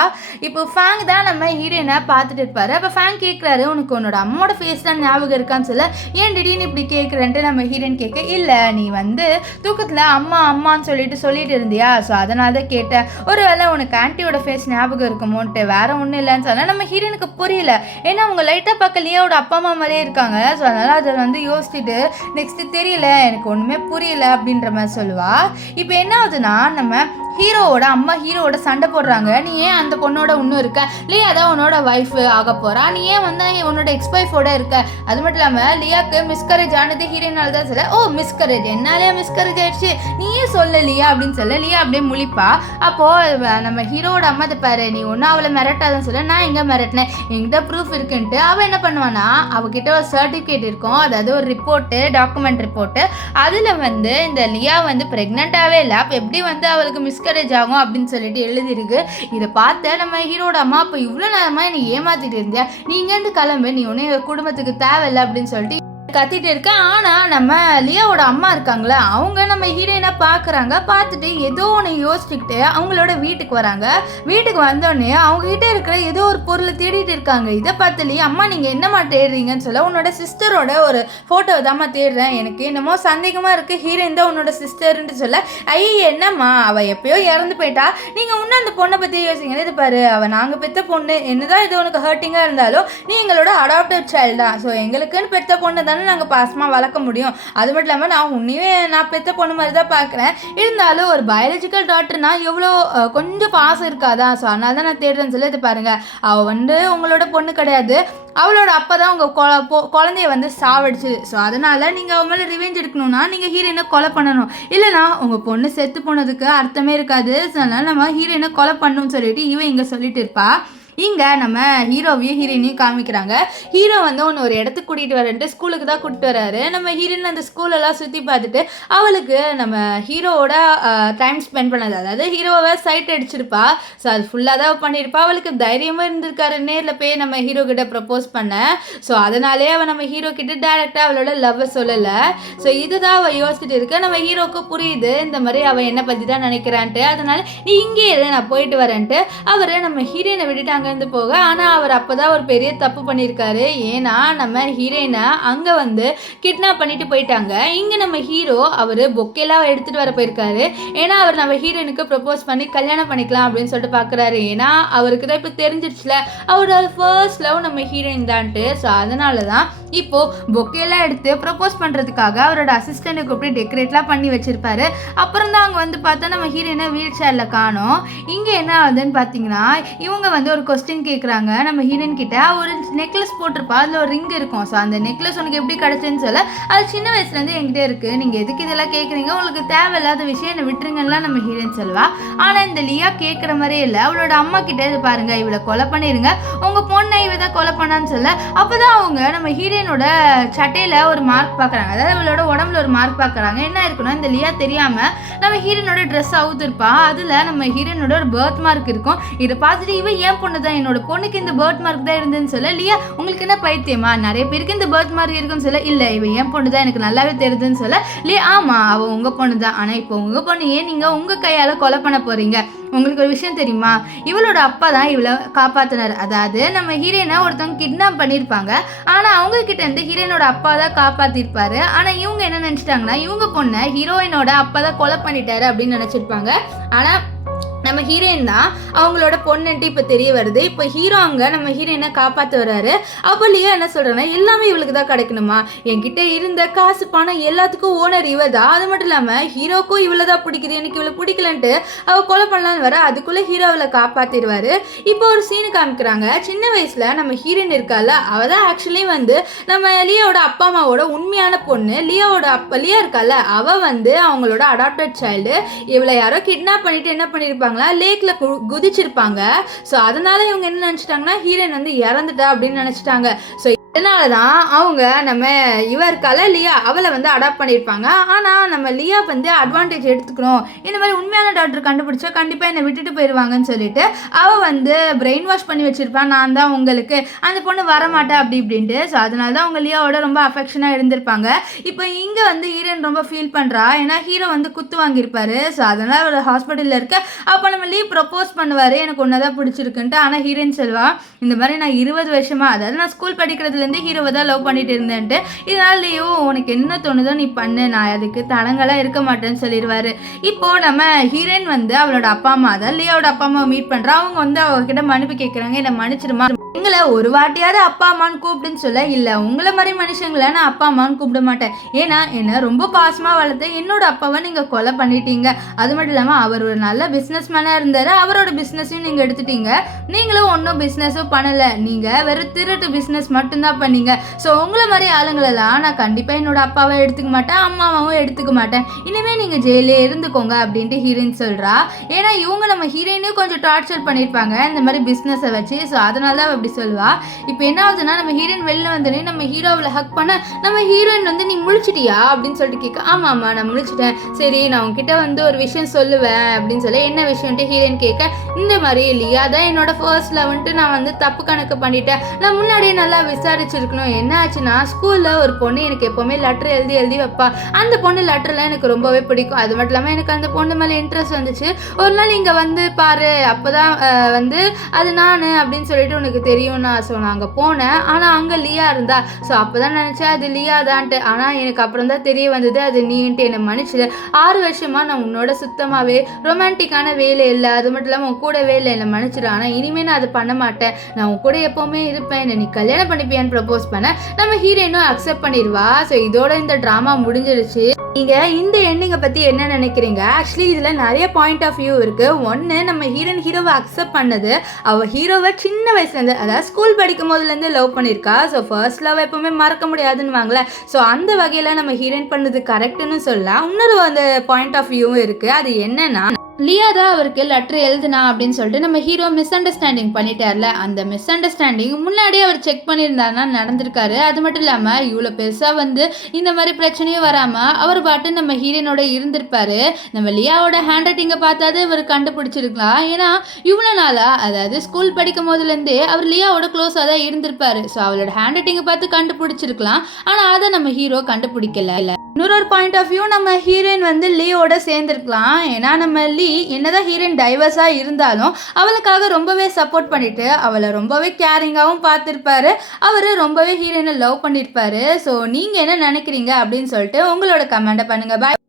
இப்போ ஃபேங் தான் நம்ம ஹீரோயினை பார்த்துட்டு இருப்பாரு. அப்போ ஃபேங் கேட்குறாரு, உனக்கு உன்னோட அம்மோட ஃபேஸ் தான் ஞாபகம் இருக்கான்னு சொல்ல. ஏன் திடீர்னு இப்படி கேட்குறேன்ட்டு நம்ம ஹீரோயின் கேட்க, இல்லை நீ வந்து தூக்கத்தில் அம்மான்னு சொல்லிட்டு இருந்தியா, ஸோ அதனால தான் கேட்டேன், ஒரு வேளை உனக்கு ஆன்ட்டியோட ஃபேஸ் ஞாபகம் இருக்குமோன்ட்டு, வேற ஒன்றும் இல்லைன்னு சொல்ல. நம்ம ஹீரோயினுக்கு புரியல, ஏன்னா அவங்க லைட்டாக பார்க்க லியாவோட அப்பா அம்மா மாதிரியே இருக்காங்க, ஸோ அதனால் அதை வந்து யோசிச்சுட்டு நெக்ஸ்ட்டு தெரியல எனக்கு ஒன்றுமே புரியல அப்படின்ற மாதிரி சொல்லுவா. இப்போ என்ன ஆகுதுன்னா நம்ம ஹீரோவோட அம்மா ஹீரோவோட சண்டை போடுறாங்க, நீ ஏன் அந்த பொண்ணோட இன்னும் இருக்க, லியா தான் உன்னோட ஒய்ஃப் ஆக போகிறா, நீ ஏன் வந்து உன்னோட எக்ஸ்ஒய்ஃபோட இருக்க, அது மட்டும் இல்லாமல் லியாவுக்கு மிஸ்கரேஜ் ஆனது ஹீரோயினால தான் சொல்ல. ஓ மிஸ்கரேஜ், என்னாலேயே மிஸ்கரேஜ் ஆயிடுச்சு, நீயே சொல்லலையா அப்படின்னு சொல்ல. லியா அப்படியே முழிப்பா. அப்போது நம்ம ஹீரோவோட அம்மா பாரு, நீ ஒன்றும் அவளை மிரட்டாதான் சொல்ல. நான் எங்கே மிரட்டினேன், எங்கிட்ட ப்ரூஃப் இருக்குன்ட்டு. அவள் என்ன பண்ணுவானா, அவகிட்ட ஒரு சர்டிஃபிகேட் இருக்கும், அதாவது ஒரு ரிப்போர்ட்டு, டாக்குமெண்ட் ரிப்போர்ட்டு, அதில் வந்து இந்த லியா வந்து ப்ரெக்னெண்ட்டாகவே இல்லை, அப்போ எப்படி வந்து அவளுக்கு மிஸ்கரேஜ் ஆகும் அப்படின்னு சொல்லிட்டு எழுதிருக்கு. இதை பார்த்த நம்ம ஹீரோட அம்மா, இப்போ இவ்வளோ நேரமாக நீ ஏமாத்திட்டு இருந்தியா, நீ இங்கேருந்து கிளம்பு, நீ ஒன்றும் குடும்பத்துக்கு தேவையில்லை அப்படின்னு சொல்லிட்டு கத்திட்டு இருக்கேன். ஆனால் நம்ம லியாவோட அம்மா இருக்காங்களே, அவங்க நம்ம ஹீரோயினை பார்க்குறாங்க. பார்த்துட்டு ஏதோ ஒன்று யோசிச்சுக்கிட்டு அவங்களோட வீட்டுக்கு வராங்க. வீட்டுக்கு வந்தோடனே அவங்ககிட்ட இருக்கிற ஏதோ ஒரு பொருளை தேடிட்டு இருக்காங்க. இதை பார்த்து லியா, அம்மா நீங்கள் என்னம்மா தேடுறீங்கன்னு சொல்ல. உன்னோட சிஸ்டரோட ஒரு ஃபோட்டோ தான்மா தேடுறேன், எனக்கு என்னமோ சந்தேகமாக இருக்குது, ஹீரோயின் தான் உன்னோட சிஸ்டர்ன்ட்டு சொல்ல. என்னம்மா அவள் எப்பயோ இறந்து போயிட்டா, நீங்கள் இன்னும் அந்த பொண்ணை பற்றி யோசிங்க. இது பாரு, அவள் நாங்கள் பெற்ற பொண்ணு, என்னதான் இது உனக்கு ஹர்ட்டிங்காக இருந்தாலும் நீ எங்களோட அடாப்டட் சைல்டு தான், ஸோ எங்களுக்குன்னு பெற்ற பொண்ணு தானே தானே நாங்கள் பாசமாக வளர்க்க முடியும். அது மட்டும் இல்லாமல் நான் உன்னையே நான் பெற்ற பொண்ணு மாதிரி தான் பார்க்குறேன். இருந்தாலும் ஒரு பயாலஜிக்கல் டாக்டர்னா எவ்வளோ கொஞ்சம் பாசம் இருக்காதா? ஸோ அதனால தான் நான் தேடுறேன்னு சொல்லி இது பாருங்கள். அவள் வந்து உங்களோட பொண்ணு கிடையாது, அவளோட அப்பா தான் உங்கள் குழந்தைய வந்து சாவடிச்சு. ஸோ அதனால் நீங்கள் அவன் மேலே ரிவெஞ்ச் எடுக்கணும்னா நீங்கள் ஹீரோயினை கொலை பண்ணணும். இல்லைனா உங்கள் பொண்ணு செத்து போனதுக்கு அர்த்தமே இருக்காது. ஸோ அதனால் நம்ம ஹீரோயினை கொலை பண்ணணும்னு சொல்லிட்டு இவன் இங்கே சொல்லிட்டு இருப்பா. இங்கே நம்ம ஹீரோவையும் ஹீரோயினையும் காமிக்கிறாங்க. ஹீரோ வந்து ஒன்று ஒரு இடத்துக்கு கூட்டிகிட்டு வரேன்ட்டு ஸ்கூலுக்கு தான் கூப்பிட்டு வராரு. நம்ம ஹீரோயின் அந்த ஸ்கூலெல்லாம் சுற்றி பார்த்துட்டு அவளுக்கு நம்ம ஹீரோவோட டைம் ஸ்பெண்ட் பண்ணது, அதாவது ஹீரோவை சைட் அடிச்சிருப்பா. ஸோ அது ஃபுல்லாக தான் பண்ணியிருப்பா. அவளுக்கு தைரியமாக இருந்திருக்காரு நேரில் போய் நம்ம ஹீரோ கிட்ட ப்ரப்போஸ் பண்ண. ஸோ அதனாலே அவள் நம்ம ஹீரோ கிட்ட டேரெக்டாக அவளோட லவ்வை சொல்லலை. ஸோ இதுதான் அவள் யோசிச்சுட்டு இருக்க. நம்ம ஹீரோவுக்கு புரியுது இந்த மாதிரி அவள் என்னை பற்றி தான் நினைக்கிறான்ட்டு. அதனால நீ இங்கே இரு, நான் போயிட்டு வரேன்ட்டு அவர் நம்ம ஹீரோயினை விட்டுட்டாங்க இருந்து போக. ஆனால் அவர் அப்போதான் ஒரு பெரிய தப்பு பண்ணியிருக்காரு. ஏன்னா நம்ம ஹீரோயினை அங்கே வந்து கிட்னாப் பண்ணிட்டு போயிட்டாங்க. இங்கே நம்ம ஹீரோ அவர் பொக்கெல்லாம் எடுத்துகிட்டு வர போயிருக்காரு. ஏன்னா அவர் நம்ம ஹீரோயினுக்கு ப்ரப்போஸ் பண்ணி கல்யாணம் பண்ணிக்கலாம் அப்படின்னு சொல்லிட்டு பார்க்குறாரு. ஏன்னா அவருக்கு தான் இப்போ தெரிஞ்சிருச்சுல அவரோட ஃபர்ஸ்ட் லவ் நம்ம ஹீரோயின் தான்ட்டு. ஸோ அதனால தான் இப்போது பொக்கெல்லாம் எடுத்து ப்ரப்போஸ் பண்ணுறதுக்காக அவரோட அசிஸ்டண்ட்டை கூப்பிட்டு டெக்கரேட்லாம் பண்ணி வச்சுருப்பாரு. அப்புறம் தான் அங்கே வந்து பார்த்தா நம்ம ஹீரோயினை வீல் சேரில் காணோம். இங்கே என்ன ஆகுதுன்னு பார்த்தீங்கன்னா இவங்க வந்து ஒரு கொஸ்டின் கேட்குறாங்க நம்ம ஹீரோயின் கிட்ட. ஒரு நெக்லஸ் போட்டிருப்பா, அதில் ஒரு ரிங் இருக்கும். ஸோ அந்த நெக்லஸ் உனக்கு எப்படி கிடச்சுன்னு சொல்ல, அது சின்ன வயசுலேருந்து என்கிட்ட இருக்குது, நீங்கள் எதுக்கு இதெல்லாம் கேட்குறீங்க, உங்களுக்கு தேவையில்லாத விஷயம் என்னை விட்டுருங்கலாம் நம்ம ஹீரோயின் சொல்வா. ஆனால் இந்த லியா கேட்குற மாதிரியே இல்லை. அவளோட அம்மா கிட்டே இது பாருங்க, இவளை கொலை பண்ணிடுங்க, உங்கள் பொண்ணை இவ தான் கொலை பண்ணான்னு சொல்ல. அப்போ தான் அவங்க நம்ம ஹீரோயினோட சட்டையில் ஒரு மார்க் பார்க்குறாங்க, அதாவது அவளோட உடம்புல ஒரு மார்க் பார்க்குறாங்க. என்ன இருக்குன்னா இந்த லியா தெரியாமல் நம்ம ஹீரோயினோட ட்ரெஸ் அவுத்துருப்பா, அதில் நம்ம ஹீரோயினோட ஒரு பர்த் மார்க் இருக்கும். இதை பார்த்துட்டு இவ ஏன் பொண்ணு தான், என்னோட பொண்ணுக்கு இந்த பர்த் மார்க் தான் இருந்துன்னு சொல்ல. லியா உங்களுக்கு என்ன பைத்தியமா, நிறைய பேருக்கு இந்த பர்த் மார்க் இருக்குன்னு சொல்ல. இல்லை இவ என் பொண்ணு தான், எனக்கு நல்லாவே தெரியுதுன்னு சொல்ல. லியா ஆமாம் அவள் உங்கள் பொண்ணு தான், ஆனால் இப்போ உங்கள் பொண்ணு ஏன் நீங்கள் உங்கள் கையால் கொலை பண்ண போகிறீங்க, உங்களுக்கு ஒரு விஷயம் தெரியுமா, இவளோட அப்பா தான் இவளை காப்பாற்றினார். அதாவது நம்ம ஹீரோயினை ஒருத்தவங்க கிட்னாப் பண்ணியிருப்பாங்க, ஆனால் அவங்க கிட்ட இருந்து ஹீரோயினோட அப்பா தான் காப்பாற்றிருப்பாரு. ஆனால் இவங்க என்ன நினச்சிட்டாங்கன்னா இவங்க பொண்ணை ஹீரோயினோட அப்பா தான் கொலை பண்ணிட்டாரு அப்படின்னு நினச்சிருப்பாங்க. ஆனால் நம்ம ஹீரோயின் தான் அவங்களோட பொண்ணுன்ட்டு இப்போ தெரிய வருது. இப்போ ஹீரோ அங்கே நம்ம ஹீரோயினை காப்பாற்ற வர்றாரு. அப்போ லியா என்ன சொல்கிறேன்னா எல்லாமே இவளுக்கு தான் கிடைக்கணுமா, என்கிட்ட இருந்த காசு பணம் எல்லாத்துக்கும் ஓனர் இவ தான், அது மட்டும் இல்லாமல் ஹீரோக்கும் இவளை தான் பிடிக்குது, எனக்கு இவளை பிடிக்கலன்ட்டு அவள் கொலை பண்ணலான்னு வர. அதுக்குள்ளே ஹீரோ அவளை காப்பாற்றிடுவார். இப்போ ஒரு சீனு காமிக்கிறாங்க. சின்ன வயசில் நம்ம ஹீரோயின் இருக்கால, அவள் தான் ஆக்சுவலி வந்து நம்ம லியாவோட அப்பா அம்மாவோட உண்மையான பொண்ணு. லியா இருக்கால, அவள் வந்து அவங்களோட அடாப்டட் சைல்டு. இவளை யாரோ கிட்னாப் பண்ணிட்டு என்ன பண்ணியிருப்பாங்க, லேக்ல குதிச்சிருப்பாங்க. ஸோ அதனால இவங்க என்ன நினச்சிட்டாங்கன்னா ஹீரோயின் வந்து இறந்துட்டா அப்படின்னு நினச்சிட்டாங்க. ஸோ இதனால தான் அவங்க நம்ம இவ இருக்கால லியா, அவளை வந்து அடாப்ட் பண்ணியிருப்பாங்க. ஆனால் நம்ம லியா வந்து அட்வான்டேஜ் எடுத்துக்கணும், இந்த மாதிரி உண்மையான டாக்டர் கண்டுபிடிச்சா கண்டிப்பாக என்னை விட்டுட்டு போயிடுவாங்கன்னு சொல்லிட்டு அவள் வந்து பிரெயின் வாஷ் பண்ணி வச்சிருப்பான், நான் தான் உங்களுக்கு அந்த பொண்ணு வரமாட்டேன் அப்படி இப்படின்ட்டு. ஸோ அதனால தான் அவங்க லியாவோட ரொம்ப அஃபெக்ஷனாக இருந்திருப்பாங்க. இப்போ இங்கே வந்து ஹீரோயின் ரொம்ப ஃபீல் பண்ணுறா, ஏன்னா ஹீரோ வந்து குத்து வாங்கியிருப்பாரு. ஸோ அதனால் அவர் ஹாஸ்பிட்டலில் இருக்க. அப்போ நம்ம லீவ் ப்ரப்போஸ் பண்ணுவார், எனக்கு ஒன்று தான் பிடிச்சிருக்குன்ட்டு. ஆனால் ஹீரோயின் சொல்வா இந்த மாதிரி நான் 20 வருஷமாக, அதாவது நான் ஸ்கூல் படிக்கிறதுலேருந்து ஹீரோவை தான் லவ் பண்ணிட்டு இருந்தேன்ட்டு. இதனால லியோ உனக்கு என்ன தோணுதோ நீ பண்ணு, நான் அதுக்கு தடங்களாக இருக்க மாட்டேன்னு சொல்லிடுவார். இப்போது நம்ம ஹீரோயின் வந்து அவளோட அப்பா அம்மா தான் லியாவோட அப்பா அம்மாவை மீட் பண்ணுறா. அவங்க வந்து அவகிட்ட மன்னிப்பு கேட்குறாங்க, என்னை மன்னிச்சிடுமா, எங்களை ஒரு வாட்டியாவது அப்பா அம்மான்னு கூப்பிடுன்னு சொல்ல. இல்லை உங்களை மாதிரி மனுஷங்களை நான் அப்பா அம்மான்னு கூப்பிட மாட்டேன், ஏன்னா என்னை ரொம்ப பாசமாக வளர்த்து என்னோட அப்பாவை நீங்கள் கொலை பண்ணிட்டீங்க. அது மட்டும் இல்லாமல் அவர் ஒரு நல்ல பிஸ்னஸ் மேனாக இருந்தார், அவரோட பிஸ்னஸையும் நீங்கள் எடுத்துட்டீங்க. நீங்களும் ஒன்றும் பிஸ்னஸும் பண்ணலை, நீங்கள் வெறும் திருட்டு பிஸ்னஸ் மட்டும்தான் பண்ணீங்க. ஸோ உங்களை மாதிரி ஆளுங்களெல்லாம் நான் கண்டிப்பாக என்னோட அப்பாவை எடுத்துக்க மாட்டேன், அம்மாவும் எடுத்துக்க மாட்டேன், இனிமேல் நீங்கள் ஜெயிலே இருந்துக்கோங்க அப்படின்ட்டு ஹீரோயின் சொல்கிறா. ஏன்னா இவங்க நம்ம ஹீரோயினையும் கொஞ்சம் டார்ச்சர் பண்ணியிருப்பாங்க இந்த மாதிரி பிஸ்னஸை வச்சு. ஸோ அதனால தான் அப்படி சொல்வா. இப்போ என்ன ஆகுதுன்னா நம்ம ஹீரோயின் வெளில வந்தோடனே நம்ம ஹீரோவில் ஹக் பண்ண நம்ம ஹீரோயின் வந்து நீ முழிச்சிட்டியா அப்படின்னு சொல்லிட்டு கேட்க. ஆமாம்மா நான் முழிச்சிட்டேன், சரி நான் உங்ககிட்ட வந்து ஒரு விஷயம் சொல்லுவேன் அப்படின்னு சொல்ல. என்ன விஷயம்ட்டு ஹீரோயின் கேட்க, இந்த மாதிரி இல்லையா அதான் என்னோட ஃபர்ஸ்ட் லவ்ன்ட்டு நான் வந்து தப்பு கணக்கு பண்ணிட்டேன், நான் முன்னாடியே நல்லா விசாரிச்சிருக்கணும். என்ன ஆச்சுன்னா ஸ்கூலில் ஒரு பொண்ணு எனக்கு எப்போவுமே லெட்டர் எழுதி வைப்பா, அந்த பொண்ணு லெட்டர்லாம் எனக்கு ரொம்பவே பிடிக்கும். அது மட்டும் இல்லாமல் எனக்கு அந்த பொண்ணு மேலே இன்ட்ரெஸ்ட் வந்துச்சு. ஒரு நாள் இங்கே வந்து பாரு, அப்போ தான் வந்து அது நான் அப்படின்னு சொல்லிட்டு உனக்கு தெரியும்னா. ஸோ நான் அங்கே போனேன், ஆனால் அங்கே லியா இருந்தா. ஸோ அப்போ தான் நினச்சேன் அது லியா தான்ட்டு. ஆனால் எனக்கு அப்புறம் தான் தெரிய வந்தது அது நீன்ட்டு. என்னை மன்னிச்சிடு. 6 வருஷமாக நான் உன்னோட சுத்தமாகவே ரொமான்டிக்கான வேலை இல்லை, அது மட்டும் இல்லாமல் உன் கூடவே இல்லை, என்னை மன்னிச்சிடு. ஆனால் இனிமேல் நான் அதை பண்ண மாட்டேன், நான் உன் கூட எப்போவுமே இருப்பேன், என்னை நீ கல்யாணம் பண்ணிப்பியான்னு ப்ரப்போஸ் பண்ண நம்ம ஹீரோயினும் அக்செப்ட் பண்ணிடுவா. ஸோ இதோட இந்த ட்ராமா முடிஞ்சிருச்சு. நீங்கள் இந்த எண்டிங்கை பற்றி என்ன நினைக்கிறீங்க? ஆக்சுவலி இதில் நிறைய பாயிண்ட் ஆஃப் வியூ இருக்குது. ஒன்று, நம்ம ஹீரோவை அக்செப்ட் பண்ணது, அவள் ஹீரோவை சின்ன வயசுலேருந்து, அதாவது ஸ்கூல் படிக்கும் போதுலேருந்து லவ் பண்ணியிருக்கா. ஸோ ஃபர்ஸ்ட் லவ் எப்போவுமே மறக்க முடியாதுன்னு வாங்களேன். ஸோ அந்த வகையில் நம்ம ஹீரோயின் பண்ணது கரெக்டுன்னு சொல்லலாம். இன்னொரு அந்த பாயிண்ட் ஆஃப் வியூவும் இருக்குது. அது என்னன்னா, லியா தான் அவருக்கு லெட்டர் எழுதுனா அப்படின்னு சொல்லிட்டு நம்ம ஹீரோ மிஸ் அண்டர்ஸ்டாண்டிங் பண்ணிட்டார்ல. அந்த மிஸ் அண்டர்ஸ்டாண்டிங் முன்னாடியே அவர் செக் பண்ணியிருந்தாருன்னா நடந்திருக்காரு. அது மட்டும் இல்லாமல் இவ்வளோ பெருசாக இந்த மாதிரி பிரச்சனையும் வராமல் அவர் பாட்டு நம்ம ஹீரோனோட இருந்திருப்பாரு. நம்ம லியாவோட ஹேண்ட் ரைட்டிங்கை பார்த்தாது இவர் கண்டுபிடிச்சிருக்கலாம். ஏன்னா இவ்வளோ நாளாக, அதாவது ஸ்கூல் படிக்கும் போதுலேருந்தே அவர் லியாவோட க்ளோஸாக தான் இருந்திருப்பாரு. ஸோ அவளோட ஹேண்ட் ரைட்டிங்கை பார்த்து கண்டுபிடிச்சிருக்கலாம். ஆனால் அதை நம்ம ஹீரோ கண்டுபிடிக்கல. இன்னொரு பாயிண்ட் ஆஃப் வியூ, நம்ம ஹீரோயின் லியோட சேர்ந்துருக்கலாம். ஏன்னா நம்ம லீ என்னதான் ஹீரோயின் டைவர்ஸாக இருந்தாலும் அவளுக்காக ரொம்பவே சப்போர்ட் பண்ணிட்டு அவளை ரொம்பவே கேரிங்காகவும் பார்த்துருப்பாரு. அவர் ரொம்பவே ஹீரோயினை லவ் பண்ணியிருப்பாரு. ஸோ நீங்கள் என்ன நினைக்கிறீங்க அப்படின்னு சொல்லிட்டு உங்களோட கமெண்ட்டை பண்ணுங்கள். பாய்.